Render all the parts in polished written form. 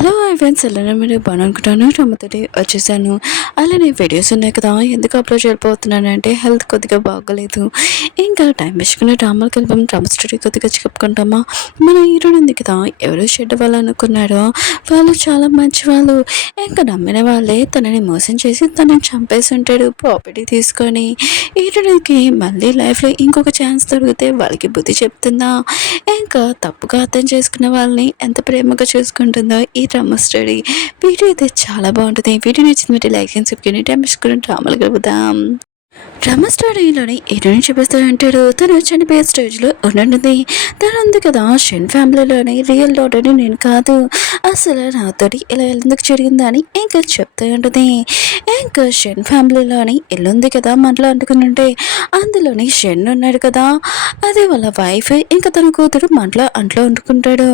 Hello hi friends, అలానే మీరు బాగా అనుకుంటాను. రమ్మతోటి వచ్చేసాను. అలానే వీడియోస్ ఉన్నాయి కదా, ఎందుకు అప్లోడ్ చేయకపోతున్నానంటే హెల్త్ కొద్దిగా బాగోలేదు. ఇంకా టైం వేసుకునే డ్రామాలకు వెళ్ళిపోయి డ్రామా స్టోరీ కొద్దిగా చెప్పుకుంటామా. మన హీరోయిన్ ఉంది కదా, ఎవరో షెడ్ వాళ్ళు అనుకున్నారో వాళ్ళు చాలా మంచి వాళ్ళు. ఇంకా నమ్మిన వాళ్ళే తనని మోసం చేసి తనని చంపేసి ఉంటాడు ప్రాపర్టీ తీసుకొని. హీరోయిన్కి మళ్ళీ లైఫ్లో ఇంకొక ఛాన్స్ దొరికితే వాళ్ళకి బుద్ధి చెప్తుందా, ఇంకా తప్పుగా అర్థం చేసుకున్న వాళ్ళని ఎంత ప్రేమగా చూసుకుంటుందో ఈ డ్రామా స్టోరీ. వీడియో అయితే చాలా బాగుంటుంది. వీడియో నచ్చింది లైక్ అండ్ సబ్స్క్రైబ్ టైం తీసుకుని డ్రామాలు గడుపుదాం. డ్రామా స్టోరీలోని హీరోయిన్ చూపిస్తూ ఉంటాడు. తను చనిపోయే స్టేజ్లో ఉండుంటుంది. తను ఉంది కదా, షెన్ ఫ్యామిలీలోని రియల్ డాటర్ని నేను కాదు, అసలు నాతోటి ఇలా ఎందుకు జరిగిందని ఇంకా చెప్తూ ఉంటుంది. ఇంకా షెన్ ఫ్యామిలీలోని ఇల్లు ఉంది కదా, మనలో అంటుకుని ఉంటే అందులోని షెన్ ఉన్నాడు కదా, అదే వాళ్ళ వైఫ్. ఇంకా తన కూతురు అంట్లో వండుకుంటాడు.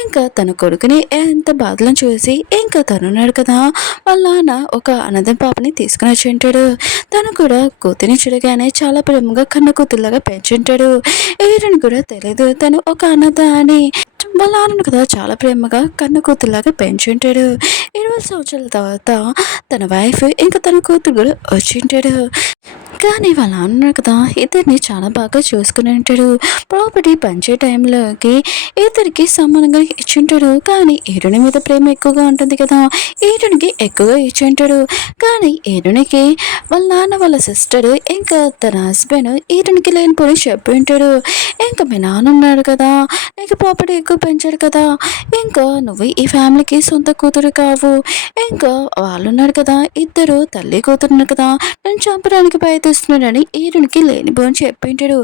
ఇంకా తన కొడుకుని ఎంత బాధలను చూసి ఇంకా తనున్నాడు కదా, వాళ్ళ నాన్న ఒక అనాథ పాపని తీసుకుని వచ్చి ఉంటాడు. తను కూడా కూతురిని చూడగానే చాలా ప్రేమగా కన్న కూతురులాగా పెంచుంటాడు. హీరోని కూడా తెలియదు తను ఒక అనాథ అని. వాళ్ళ నాన్నను కదా చాలా ప్రేమగా కన్న కూతురులాగా పెంచుంటాడు. 20 సంవత్సరాల తర్వాత తన వైఫ్ ఇంకా తన కూతురు కూడా వచ్చింటాడు. కానీ వాళ్ళ నాన్న కదా ఇద్దరిని చాలా బాగా చూసుకుని ఉంటాడు. ప్రాపర్టీ పంచే టైంలోకి ఇద్దరికి సమానంగా ఇచ్చింటాడు. కానీ ఏడుని మీద ప్రేమ ఎక్కువగా ఉంటుంది కదా, ఏడునికి ఎక్కువగా ఇచ్చింటాడు. కానీ ఏడునికి వాళ్ళ నాన్న వాళ్ళ సిస్టర్ ఇంకా తన హస్బెండ్ ఏడునికి లేనిపోయి చెప్పి ఉంటాడు. ఇంకా మీ నాన్న ఉన్నాడు కదా, నీకు ప్రాపర్టీ ఎక్కువ పెంచాడు కదా, ఇంకా నువ్వు ఈ ఫ్యామిలీకి సొంత కూతురు కావు, ఇంకా వాళ్ళు ఉన్నారు కదా, ఇద్దరు తల్లి కూతురున్నారు కదా, నన్ను చంపడానికి ప్రయత్నిస్తున్నాడని ఈరునికి లేనిపోని చెప్పింటాడు.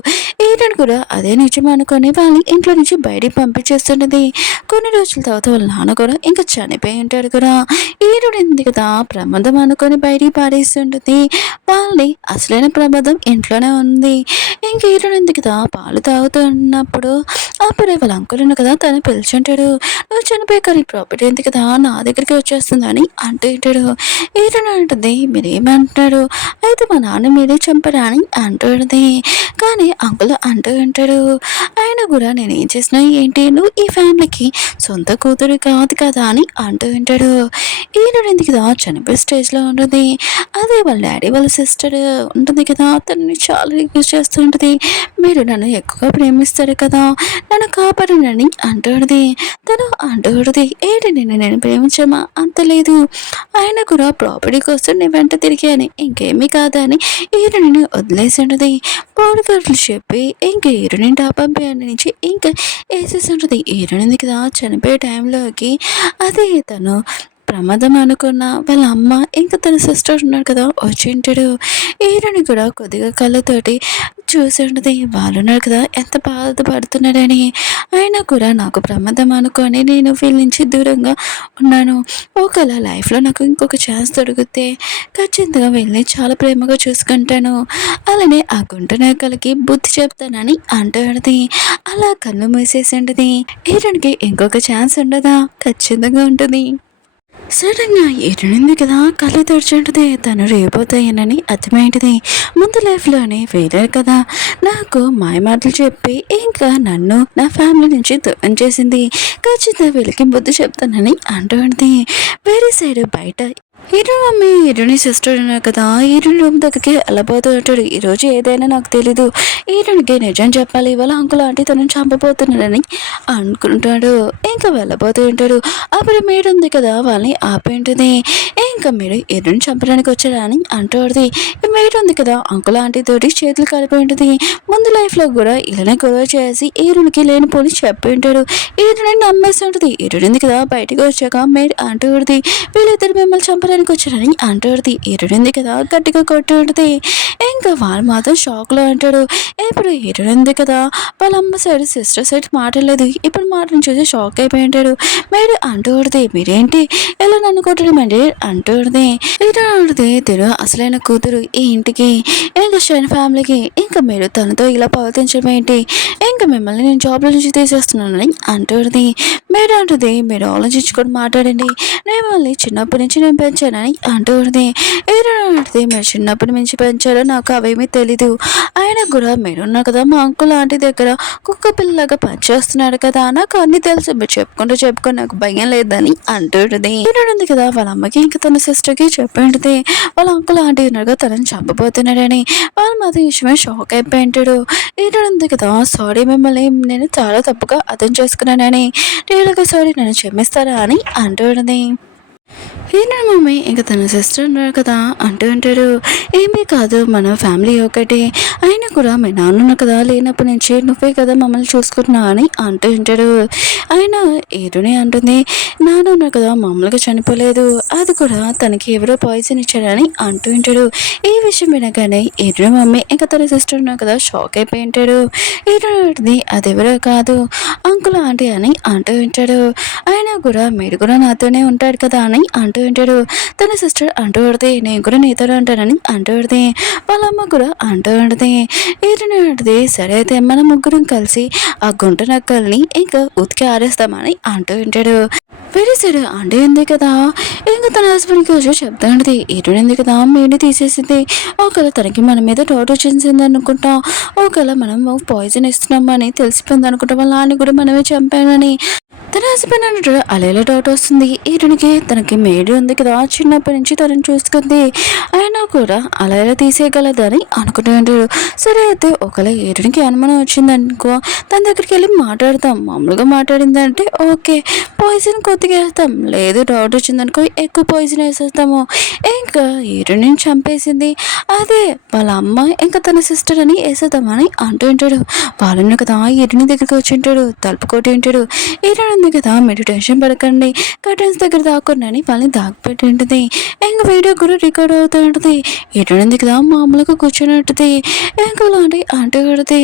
ఈరుని కూడా అదే నిజం అనుకొని వాళ్ళని ఇంట్లో నుంచి బయటికి పంపించేస్తున్నది. కొన్ని రోజుల తర్వాత వాళ్ళ నాన్న కూడా ఇంకా చనిపోయి ఉంటాడు కదా. ఈరుడు ఉంది కదా, ప్రమాదం అనుకొని బయటికి పాడేస్తుంటుంది. వాళ్ళని అసలైన ప్రమాదం ఇంట్లోనే ఉంది. ఇంక ఈరుడు ఉంది కదా, పాలు తాగుతున్నప్పుడు అప్పుడే వాళ్ళ అంకుల్ కదా తను పిలిచుంటాడు. నువ్వు చనిపోయి కానీ ప్రాపర్టీ ఉంది కదా నా దగ్గరికి వచ్చేస్తుందని అంటూ ఉంటాడు. ఈరుడు అంటుంది, మీరేమంటున్నారు, అయితే మా నాన్న మీరే చంపరా అని అంటుంది. కానీ అంకుల్ అంటూ ఉంటాడు, అయినా కూడా నేనేం చేసినా ఏంటి, నువ్వు ఈ ఫ్యామిలీకి సొంత కూతురు కాదు కదా అని అంటూ ఉంటాడు. ఈయన ఎందుకు కదా చనిపోయే స్టేజ్లో ఉంటుంది. అదే వాళ్ళ డాడీ వాళ్ళ సిస్టర్ ఉంటుంది కదా, తనని చాలా రిక్వెస్ట్ చేస్తూ ఉంటుంది, మీరు నన్ను ఎక్కువగా ప్రేమిస్తారు కదా, నన్ను కాపాడనని అంటుంది. తను అంటుంది, ఏంటి నేను ప్రేమించమా అంత లేదు, ఆయన కూడా ప్రాపర్టీ కోసం నేను వెంట తిరిగాను, ఇంకేమీ కాదని ఈరుని వదిలేసి ఉంటుంది. బోడిగారులు చెప్పి ఇంకా ఈరుని డాబా నుంచి ఇంకా వేసేసి ఉంటుంది. ఈరునింది కదా చనిపోయే టైంలోకి అదే తను ప్రమాదం అనుకున్న వాళ్ళ అమ్మ ఇంకా తన సిస్టర్ ఉన్నాడు కదా వచ్చింటాడు. ఈరుని కూడా కొద్దిగా కళ్ళతోటి చూసి ఉంటుంది, వాళ్ళు ఉన్నారు కదా ఎంత బాధపడుతున్నారని. అయినా కూడా నాకు ప్రమాదం అనుకొని నేను వీళ్ళ నుంచి దూరంగా ఉన్నాను. ఒకవేళ లైఫ్లో నాకు ఇంకొక ఛాన్స్ దొరికితే ఖచ్చితంగా వీళ్ళని చాలా ప్రేమగా చూసుకుంటాను, అలానే ఆ గుంట నక్కలకి బుద్ధి చెప్తానని అంటుంది. అలా కళ్ళు మూసేసింటది. ఈరునికి ఇంకొక ఛాన్స్ ఉండదా, ఖచ్చితంగా ఉంటుంది. సడన్గా ఎరుడింది కదా, కళ్ళు తెరిచుంటుంది. తను రేపోతాయనని అర్థమైంటుంది. ముందు లైఫ్లోనే వేరే కదా నాకు మాయమాటలు చెప్పి ఇంకా నన్ను నా ఫ్యామిలీ నుంచి దూరం చేసింది, ఖచ్చితంగా వీళ్ళకి బుద్ధి చెప్తానని అంటుంది. వేరే సైడ్ బయట హీరో మమ్మీ హీరోని సిస్టర్ ఉన్నారు కదా, హీరోని రూమ్ దగ్గరికి వెళ్ళబోతూ ఉంటాడు. ఈరోజు ఏదైనా నాకు తెలీదు, హీరోనికి నిజం చెప్పాలి, వాళ్ళ అంకుల్ ఆంటీ తనని చంపబోతున్నాడని అనుకుంటాడు. ఇంకా వెళ్ళబోతూ ఉంటాడు. అప్పుడు మేడ ఉంది కదా, వాళ్ళని ఆపేంటుంది. ఇంకా మీరు హీరోని చంపడానికి వచ్చారా అని అంటుంది. ఈ మేడ ఉంది కదా, అంకుల్ ఆంటీ తోటి చేతులు కలిపి ఉంటుంది. ముందు లైఫ్లో కూడా ఇలానే గొడవ చేసి హీరోనికి లేని పోలీస్ చెప్పి ఉంటాడు. హీరోని నమ్మేసి ఉంటుంది. హీరోని ఉంది కదా, బయటకు వచ్చాక మేడ్ అంటుంది, వీళ్ళిద్దరు మిమ్మల్ని చంపడానికి వచ్చారని అంటుంది. హీరోయింది కదా గట్టిగా కొట్టి ఉంటుంది. ఇంకా వాళ్ళు మాత్రం షాక్లో అంటాడు. ఇప్పుడు హీరోయింది కదా వాళ్ళ అమ్మ సైడ్ సిస్టర్ సైడ్ మాట్లాడలేదు, ఇప్పుడు మాటను చూసి షాక్ అయిపోయి ఉంటాడు. మీరు అంటుంది, మీరేంటి ఎలా నన్ను కొట్టడం అండి అంటుంది. హీరో అంటుంది, తిరు అసలైన కూతురు ఈ ఇంటికి ఇంకా షైన్ ఫ్యామిలీకి, ఇంకా మీరు తనతో ఇలా ప్రవర్తించడం ఏంటి, ఇంకా మిమ్మల్ని నేను జాబ్లో నుంచి తీసేస్తున్నానని అంటుంది. మీరు అంటుంది, మీరు ఆలోచించుకొని మాట్లాడండి, నేను వాళ్ళని చిన్నప్పటి నుంచి నేను పెంచాను పెంచానని అంటూ ఉంది. ఏదైతే మీరు చిన్నప్పటి నుంచి పెంచారో నాకు అవేమీ తెలీదు. అయినా కూడా మీరున్నారు కదా మా అంకుల్ ఆంటీ దగ్గర కుక్క పిల్లలాగా పనిచేస్తున్నాడు కదా, నాకు అన్ని తెలుసు, మీరు చెప్పుకుంటూ నాకు భయం లేదని అంటుంటది. ఉంది కదా వాళ్ళ అమ్మకి ఇంకా తన సిస్టర్కి చెప్పింటది వాళ్ళ అంకుల్ ఆంటీ ఉన్నారుగా తనని చంపబోతున్నాడని. వాళ్ళు మాత్రం విషయమే షాక్ అయిపోయింటాడు. ఉంది కదా సారీ మిమ్మల్ని నేను చాలా తప్పుగా అర్థం చేసుకున్నానని, రియల్గా సారీ నన్ను క్షమిస్తారా అని అంటుంటది. ఏంటంటే మమ్మీ ఇంకా తన సిస్టర్ ఉన్నారు కదా అంటూ ఉంటారు. ఏమీ కాదు మన ఫ్యామిలీ ఒకటి, అయినా కూడా మీ నాన్న కదా లేనప్పటి నుంచి నువ్వే కదా మమ్మల్ని చూసుకుంటున్నావు అని అంటూ ఉంటాడు. ఆయన ఏడునే అంటుంది నాన్న ఉన్నారు కదా మామూలుగా చనిపోలేదు, అది కూడా తనకి ఎవరో పాయిజన్ ఇచ్చారని అంటూ ఉంటాడు. ఈ విషయం వినగానే ఏడునే మమ్మీ ఇంకా తన సిస్టర్ ఉన్నారు కదా షాక్ అయిపోయి ఉంటాడు. ఏడునే అది ఎవరో కాదు అంకుల్ ఆంటీ అని అంటూ ఉంటాడు. అయినా కూడా మీరు కూడా నాతోనే ఉంటాడు కదా అని అంటూ ఉంటాడు. తన సిస్టర్ అంటూ పడితే నేను కూడా నీతో ఉంటానని అంటూ పడితే వాళ్ళ అమ్మ కూడా అంటూ ఉంటుంది. ఏంటనే ఉంటుంది సరే అయితే మనం ముగ్గురం కలిసి ఆ గుంట నక్కల్ని ఇంకా ఉతికి ఆరేస్తామని అంటూ ఉంటాడు. వెరీ సరే అంటే ఉంది కదా ఇంకా తన హస్బెండ్కి వచ్చి చెప్తా ఉంటుంది ఎటువంటి కదా మేడి తీసేసింది, ఒకవేళ తనకి మన మీద డౌట్ వచ్చింది అనుకుంటాం, ఒకవేళ మనం పాయిజన్ ఇస్తున్నామని తెలిసిపోయింది అనుకుంటాం, వాళ్ళ నాన్న కూడా మనమే చంపామని తన హస్బెండ్ అంటాడు. అలా డౌట్ వస్తుంది ఈరునికి, తనకి మేడి ఉంది కదా చిన్నప్పటి నుంచి తనని చూసుకుంది, అయినా కూడా అలా ఎలా తీసేయగలదని అనుకుంటూ ఉంటాడు. సరే అయితే ఒకవేళ ఈరునికి అనుమానం వచ్చింది అనుకో తన దగ్గరికి వెళ్ళి మాట్లాడతాం, మామూలుగా మాట్లాడిందంటే ఓకే పాయిజన్ కొద్దిగా వేస్తాం, లేదు డౌట్ వచ్చిందనుకో ఎక్కువ పాయిజన్ వేసేస్తాము, ఇంకా ఈరుని చంపేసింది అదే వాళ్ళ అమ్మ ఇంకా తన సిస్టర్ అని వేసేద్దామని అంటూ ఉంటాడు. వాళ్ళని కదా ఈరుని దగ్గరికి వచ్చి ఉంటాడు, తలుపు కొట్టి ఉంటాడు. ఈరుని ఉంది కదా మీరు టెన్షన్ పడకండి కర్టన్స్ దగ్గర దాక్కున్నాని వాళ్ళని దాగిపెట్టి ఉంటుంది. ఇంకా వీడియో కూడా రికార్డ్ అవుతూ ఉంటుంది. ఈరుని కదా మామూలుగా కూర్చొని ఉంటుంది. ఇంకా అలాంటి అంటూ కడితే